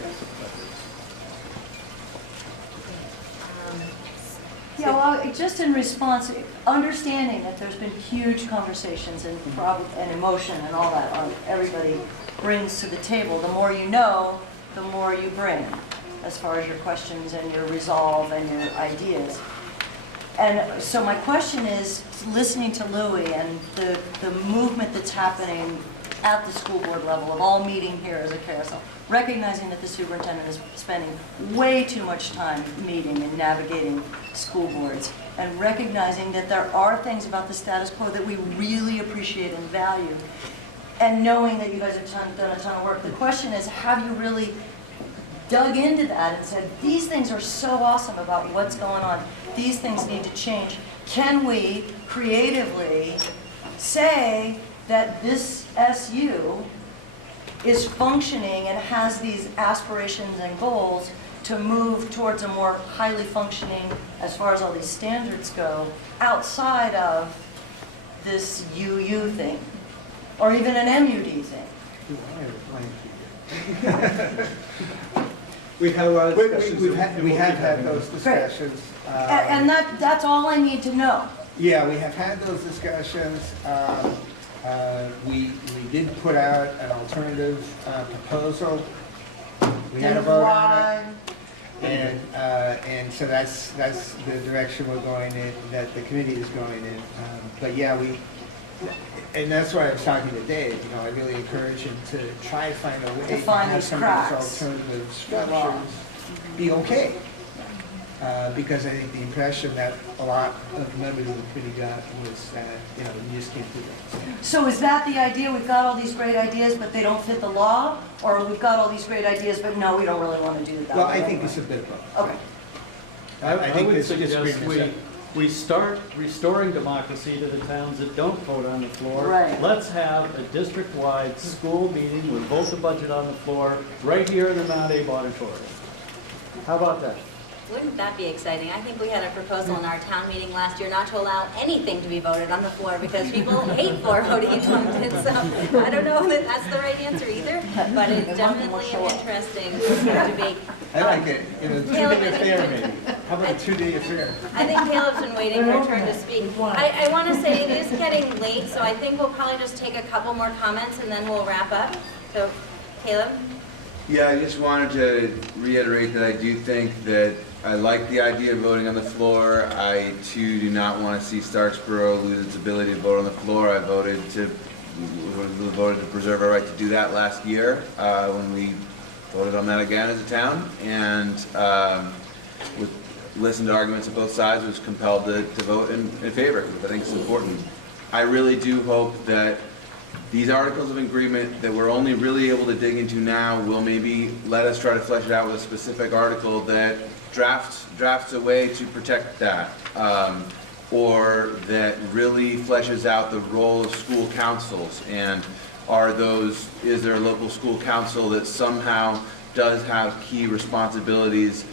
Yeah, well, just in response, understanding that there's been huge conversations and emotion and all that everybody brings to the table. The more you know, the more you bring, as far as your questions and your resolve and your ideas. And so my question is, listening to Louis and the movement that's happening at the school board level of all meeting here as a carousel, recognizing that the superintendent is spending way too much time meeting and navigating school boards, and recognizing that there are things about the status quo that we really appreciate and value, and knowing that you guys have done a ton of work. The question is, have you really dug into that and said, these things are so awesome about what's going on, these things need to change? Can we creatively say that this SU is functioning and has these aspirations and goals to move towards a more highly functioning, as far as all these standards go, outside of this UU thing, or even an MUD thing? We've had a lot of discussions. We have had those discussions. And that's all I need to know. Yeah, we have had those discussions. We did put out an alternative proposal. We had a vote on it. And so that's the direction we're going in, that the committee is going in. But yeah, and that's why I was talking to Dave, I really encourage him to try to find a way to find have these some cracks. of these alternative structures be okay. Because I think the impression that a lot of members of the committee got was that, you just can't do that. So is that the idea? We've got all these great ideas, but they don't fit the law? Or we've got all these great ideas, but no, we don't really want to do that? Well, I think it's a bit of both. Okay. I think would this suggest disagreement we start restoring democracy to the towns that don't vote on the floor. Right. Let's have a district-wide school meeting with vote the budget on the floor right here in the Mount Abe Auditorium. How about that? Wouldn't that be exciting? I think we had a proposal in our town meeting last year not to allow anything to be voted on the floor because people hate floor voting in Moncton. So I don't know that that's the right answer either, but it's definitely an interesting debate. I like it. Two-day affair maybe. How about a two-day affair? I think Caleb's been waiting for a turn to speak. I want to say it is getting late, so I think we'll probably just take a couple more comments and then we'll wrap up. So, Caleb? Yeah, I just wanted to reiterate that I do think that I like the idea of voting on the floor. I too do not want to see Starksboro lose its ability to vote on the floor. I voted to preserve our right to do that last year when we voted on that again as a town, and listened to arguments on both sides, was compelled to vote in favor because I think it's important. I really do hope that these articles of agreement that we're only really able to dig into now will maybe let us try to flesh it out with a specific article that drafts a way to protect that, or that really fleshes out the role of school councils, and is there a local school council that somehow does have key responsibilities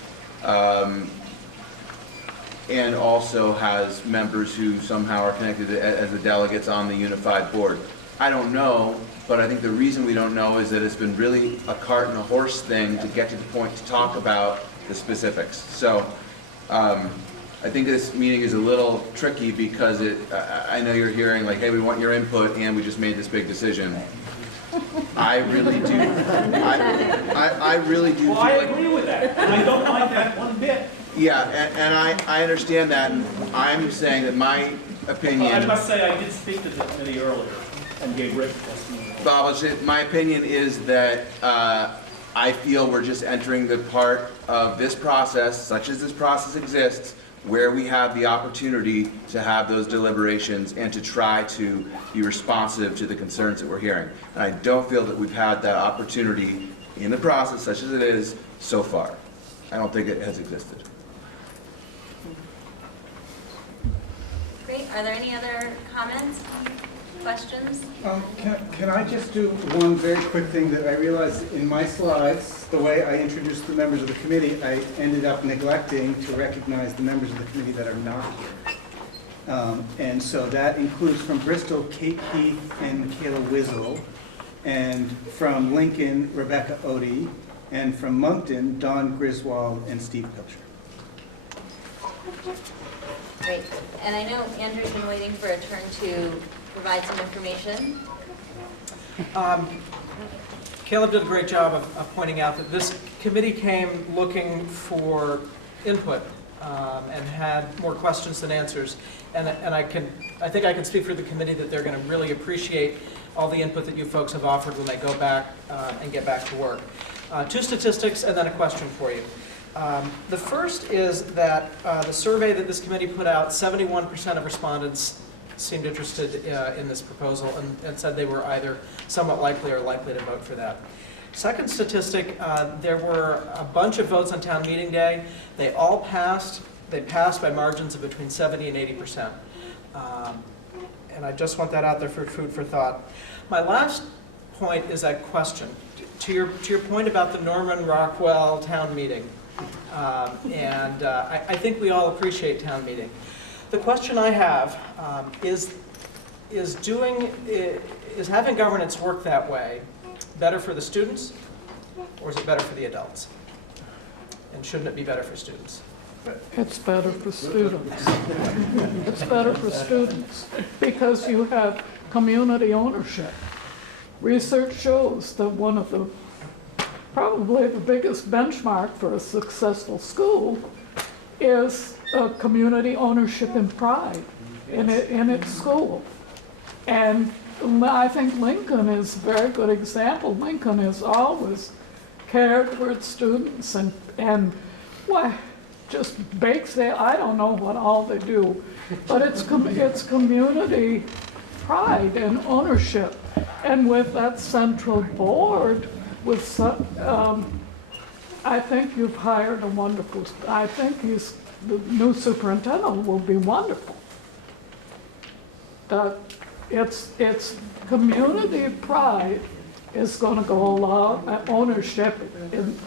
and also has members who somehow are connected as the delegates on the unified board. I don't know, but I think the reason we don't know is that it's been really a cart and a horse thing to get to the point to talk about the specifics. So I think this meeting is a little tricky because I know you're hearing like, hey, we want your input and we just made this big decision. I really do. I really do. Well, I agree with that, and I don't like that one bit. Yeah, and I understand that, and I'm saying that my opinion... I must say, I did speak to the committee earlier and gave written testimony. Bob, my opinion is that I feel we're just entering the part of this process, such as this process exists, where we have the opportunity to have those deliberations and to try to be responsive to the concerns that we're hearing. And I don't feel that we've had that opportunity in the process, such as it is, so far. I don't think it has existed. Great. Are there any other comments, questions? Can I just do one very quick thing that I realized in my slides, the way I introduced the members of the committee, I ended up neglecting to recognize the members of the committee that are not here. And so that includes from Bristol, Kate Heath and Michaela Wiesel, and from Lincoln, Rebecca Odie, and from Moncton, Don Griswold and Steve Pilcher. Great. And I know Andrew's been waiting for a turn to provide some information. Caleb did a great job of pointing out that this committee came looking for input and had more questions than answers. And I think I can speak for the committee that they're going to really appreciate all the input that you folks have offered when they go back and get back to work. Two statistics and then a question for you. The first is that the survey that this committee put out, 71% of respondents seemed interested in this proposal and said they were either somewhat likely or likely to vote for that. Second statistic, there were a bunch of votes on town meeting day. They all passed. They passed by margins of between 70 and 80%. And I just want that out there for food for thought. My last point is that question. To your point about the Norman Rockwell town meeting, I think we all appreciate town meeting. The question I have is having governance work that way better for the students, or is it better for the adults? And shouldn't it be better for students? It's better for students. It's better for students because you have community ownership. Research shows that one of the, probably the biggest benchmark for a successful school is community ownership and pride in its school. And I think Lincoln is a very good example. Lincoln has always cared for its students and why, just bakes there. I don't know what all they do, but it's community pride and ownership. And with that central board, with I think you've hired a wonderful. I think the new superintendent will be wonderful. That it's community pride is going to go a lot. Ownership in.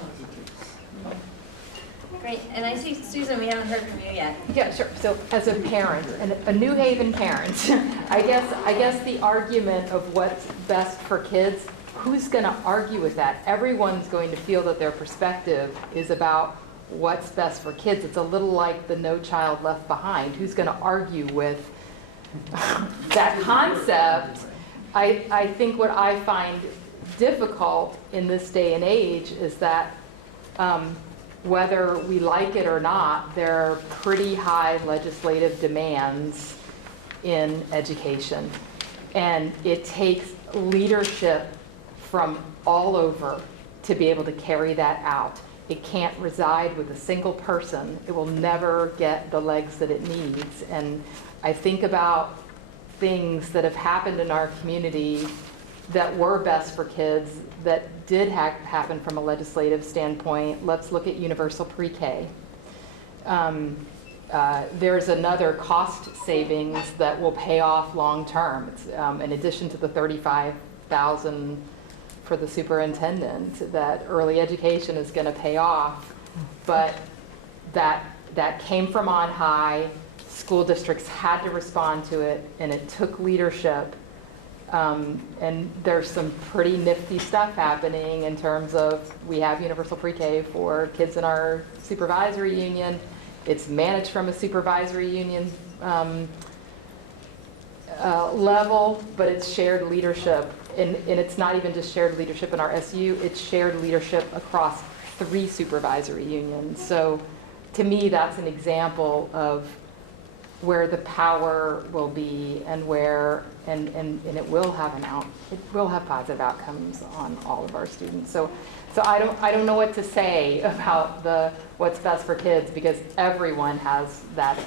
Great, and I see, Susan, we haven't heard from you yet. Yeah, sure. So as a parent, and a New Haven parent, I guess the argument of what's best for kids, who's going to argue with that? Everyone's going to feel that their perspective is about what's best for kids. It's a little like the No Child Left Behind. Who's going to argue with that concept? I think what I find difficult in this day and age is that whether we like it or not, there are pretty high legislative demands in education. And it takes leadership from all over to be able to carry that out. It can't reside with a single person. It will never get the legs that it needs. And I think about things that have happened in our community that were best for kids that did happen from a legislative standpoint. Let's look at universal pre-K. There's another cost savings that will pay off long term. It's, in addition to the $35,000 for the superintendent, that early education is going to pay off, but that came from on high. School districts had to respond to it, and it took leadership. And there's some pretty nifty stuff happening in terms of, we have universal pre-K for kids in our supervisory union. It's managed from a supervisory union level, but it's shared leadership. And it's not even just shared leadership in our SU, it's shared leadership across 3 supervisory unions. So to me, that's an example of where the power will be and where, and it will have it will have positive outcomes on all of our students. So I don't know what to say about what's best for kids, because everyone has that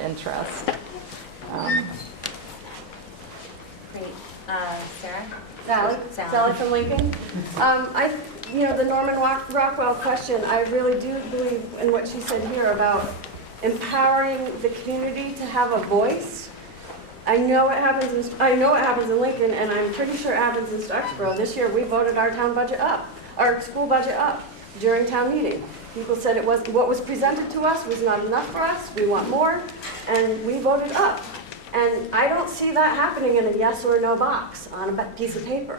interest. Great. Sarah? Sally from Lincoln. The Norman Rockwell question, I really do believe in what she said here about empowering the community to have a voice. I know it happens in Lincoln, and I'm pretty sure it happens in Starksboro. This year we voted our town budget up, our school budget up during town meeting. People said what was presented to us was not enough for us. We want more, and we voted up. And I don't see that happening in a yes or no box on a piece of paper.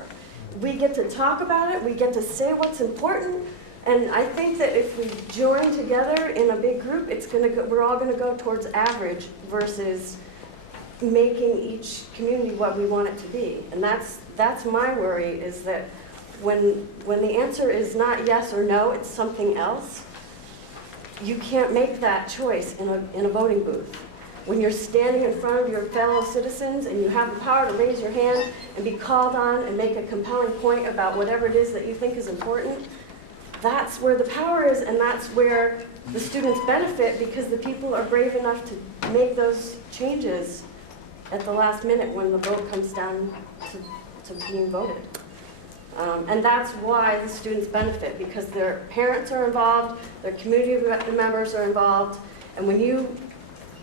We get to talk about it. We get to say what's important. And I think that if we join together in a big group, we're all going to go towards average versus making each community what we want it to be. And that's my worry, is that when the answer is not yes or no, it's something else, you can't make that choice in a voting booth. When you're standing in front of your fellow citizens and you have the power to raise your hand and be called on and make a compelling point about whatever it is that you think is important, that's where the power is, and that's where the students benefit, because the people are brave enough to make those changes at the last minute when the vote comes down to being voted. And that's why the students benefit, because their parents are involved, their community members are involved, and when you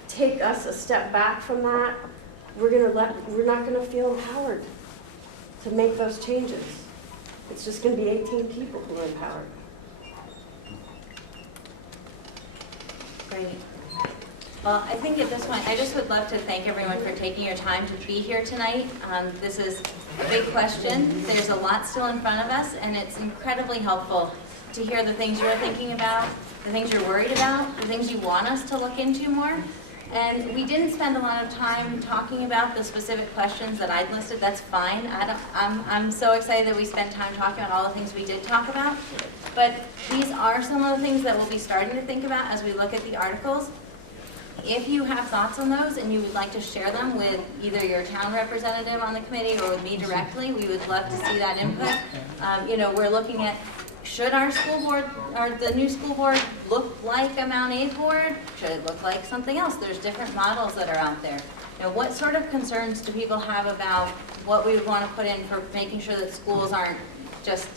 take us a step back from that, we're not going to feel empowered to make those changes. It's just going to be 18 people who are empowered. Great. Well, I think at this point, I just would love to thank everyone for taking your time to be here tonight. This is a big question. There's a lot still in front of us, and it's incredibly helpful to hear the things you're thinking about, the things you're worried about, the things you want us to look into more. And we didn't spend a lot of time talking about the specific questions that I'd listed. That's fine. I'm so excited that we spent time talking about all the things we did talk about. But these are some of the things that we'll be starting to think about as we look at the articles. If you have thoughts on those and you would like to share them with either your town representative on the committee or with me directly, we would love to see that input. You know, we're looking at, should our school board, or the new school board, look like a Mount A board? Should it look like something else? There's different models that are out there. You know, what sort of concerns do people have about what we would want to put in for making sure that schools aren't just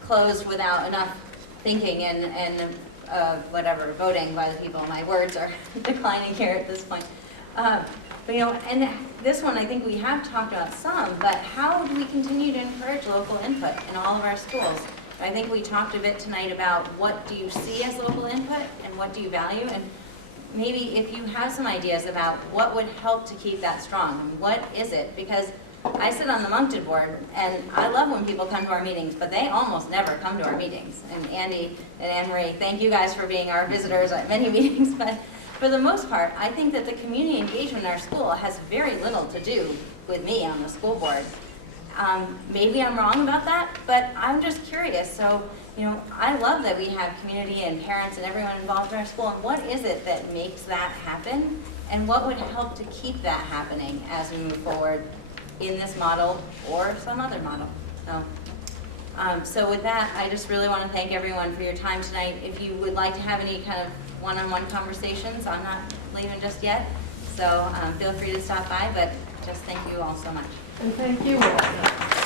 closed without enough thinking and whatever, voting by the people. My words are declining here at this point. But, you know, and this one I think we have talked about some, but how do we continue to encourage local input in all of our schools? I think we talked a bit tonight about what do you see as local input and what do you value, and maybe if you have some ideas about what would help to keep that strong, and what is it? Because I sit on the Moncton board, and I love when people come to our meetings, but they almost never come to our meetings. And Andy and Anne Marie, thank you guys for being our visitors at many meetings, but for the most part, I think that the community engagement in our school has very little to do with me on the school board. Maybe I'm wrong about that, but I'm just curious. So, you know, I love that we have community and parents and everyone involved in our school, and what is it that makes that happen? And what would help to keep that happening as we move forward in this model or some other model? So with that, I just really want to thank everyone for your time tonight. If you would like to have any kind of one-on-one conversations, I'm not leaving just yet, so feel free to stop by, but just thank you all so much. And thank you all.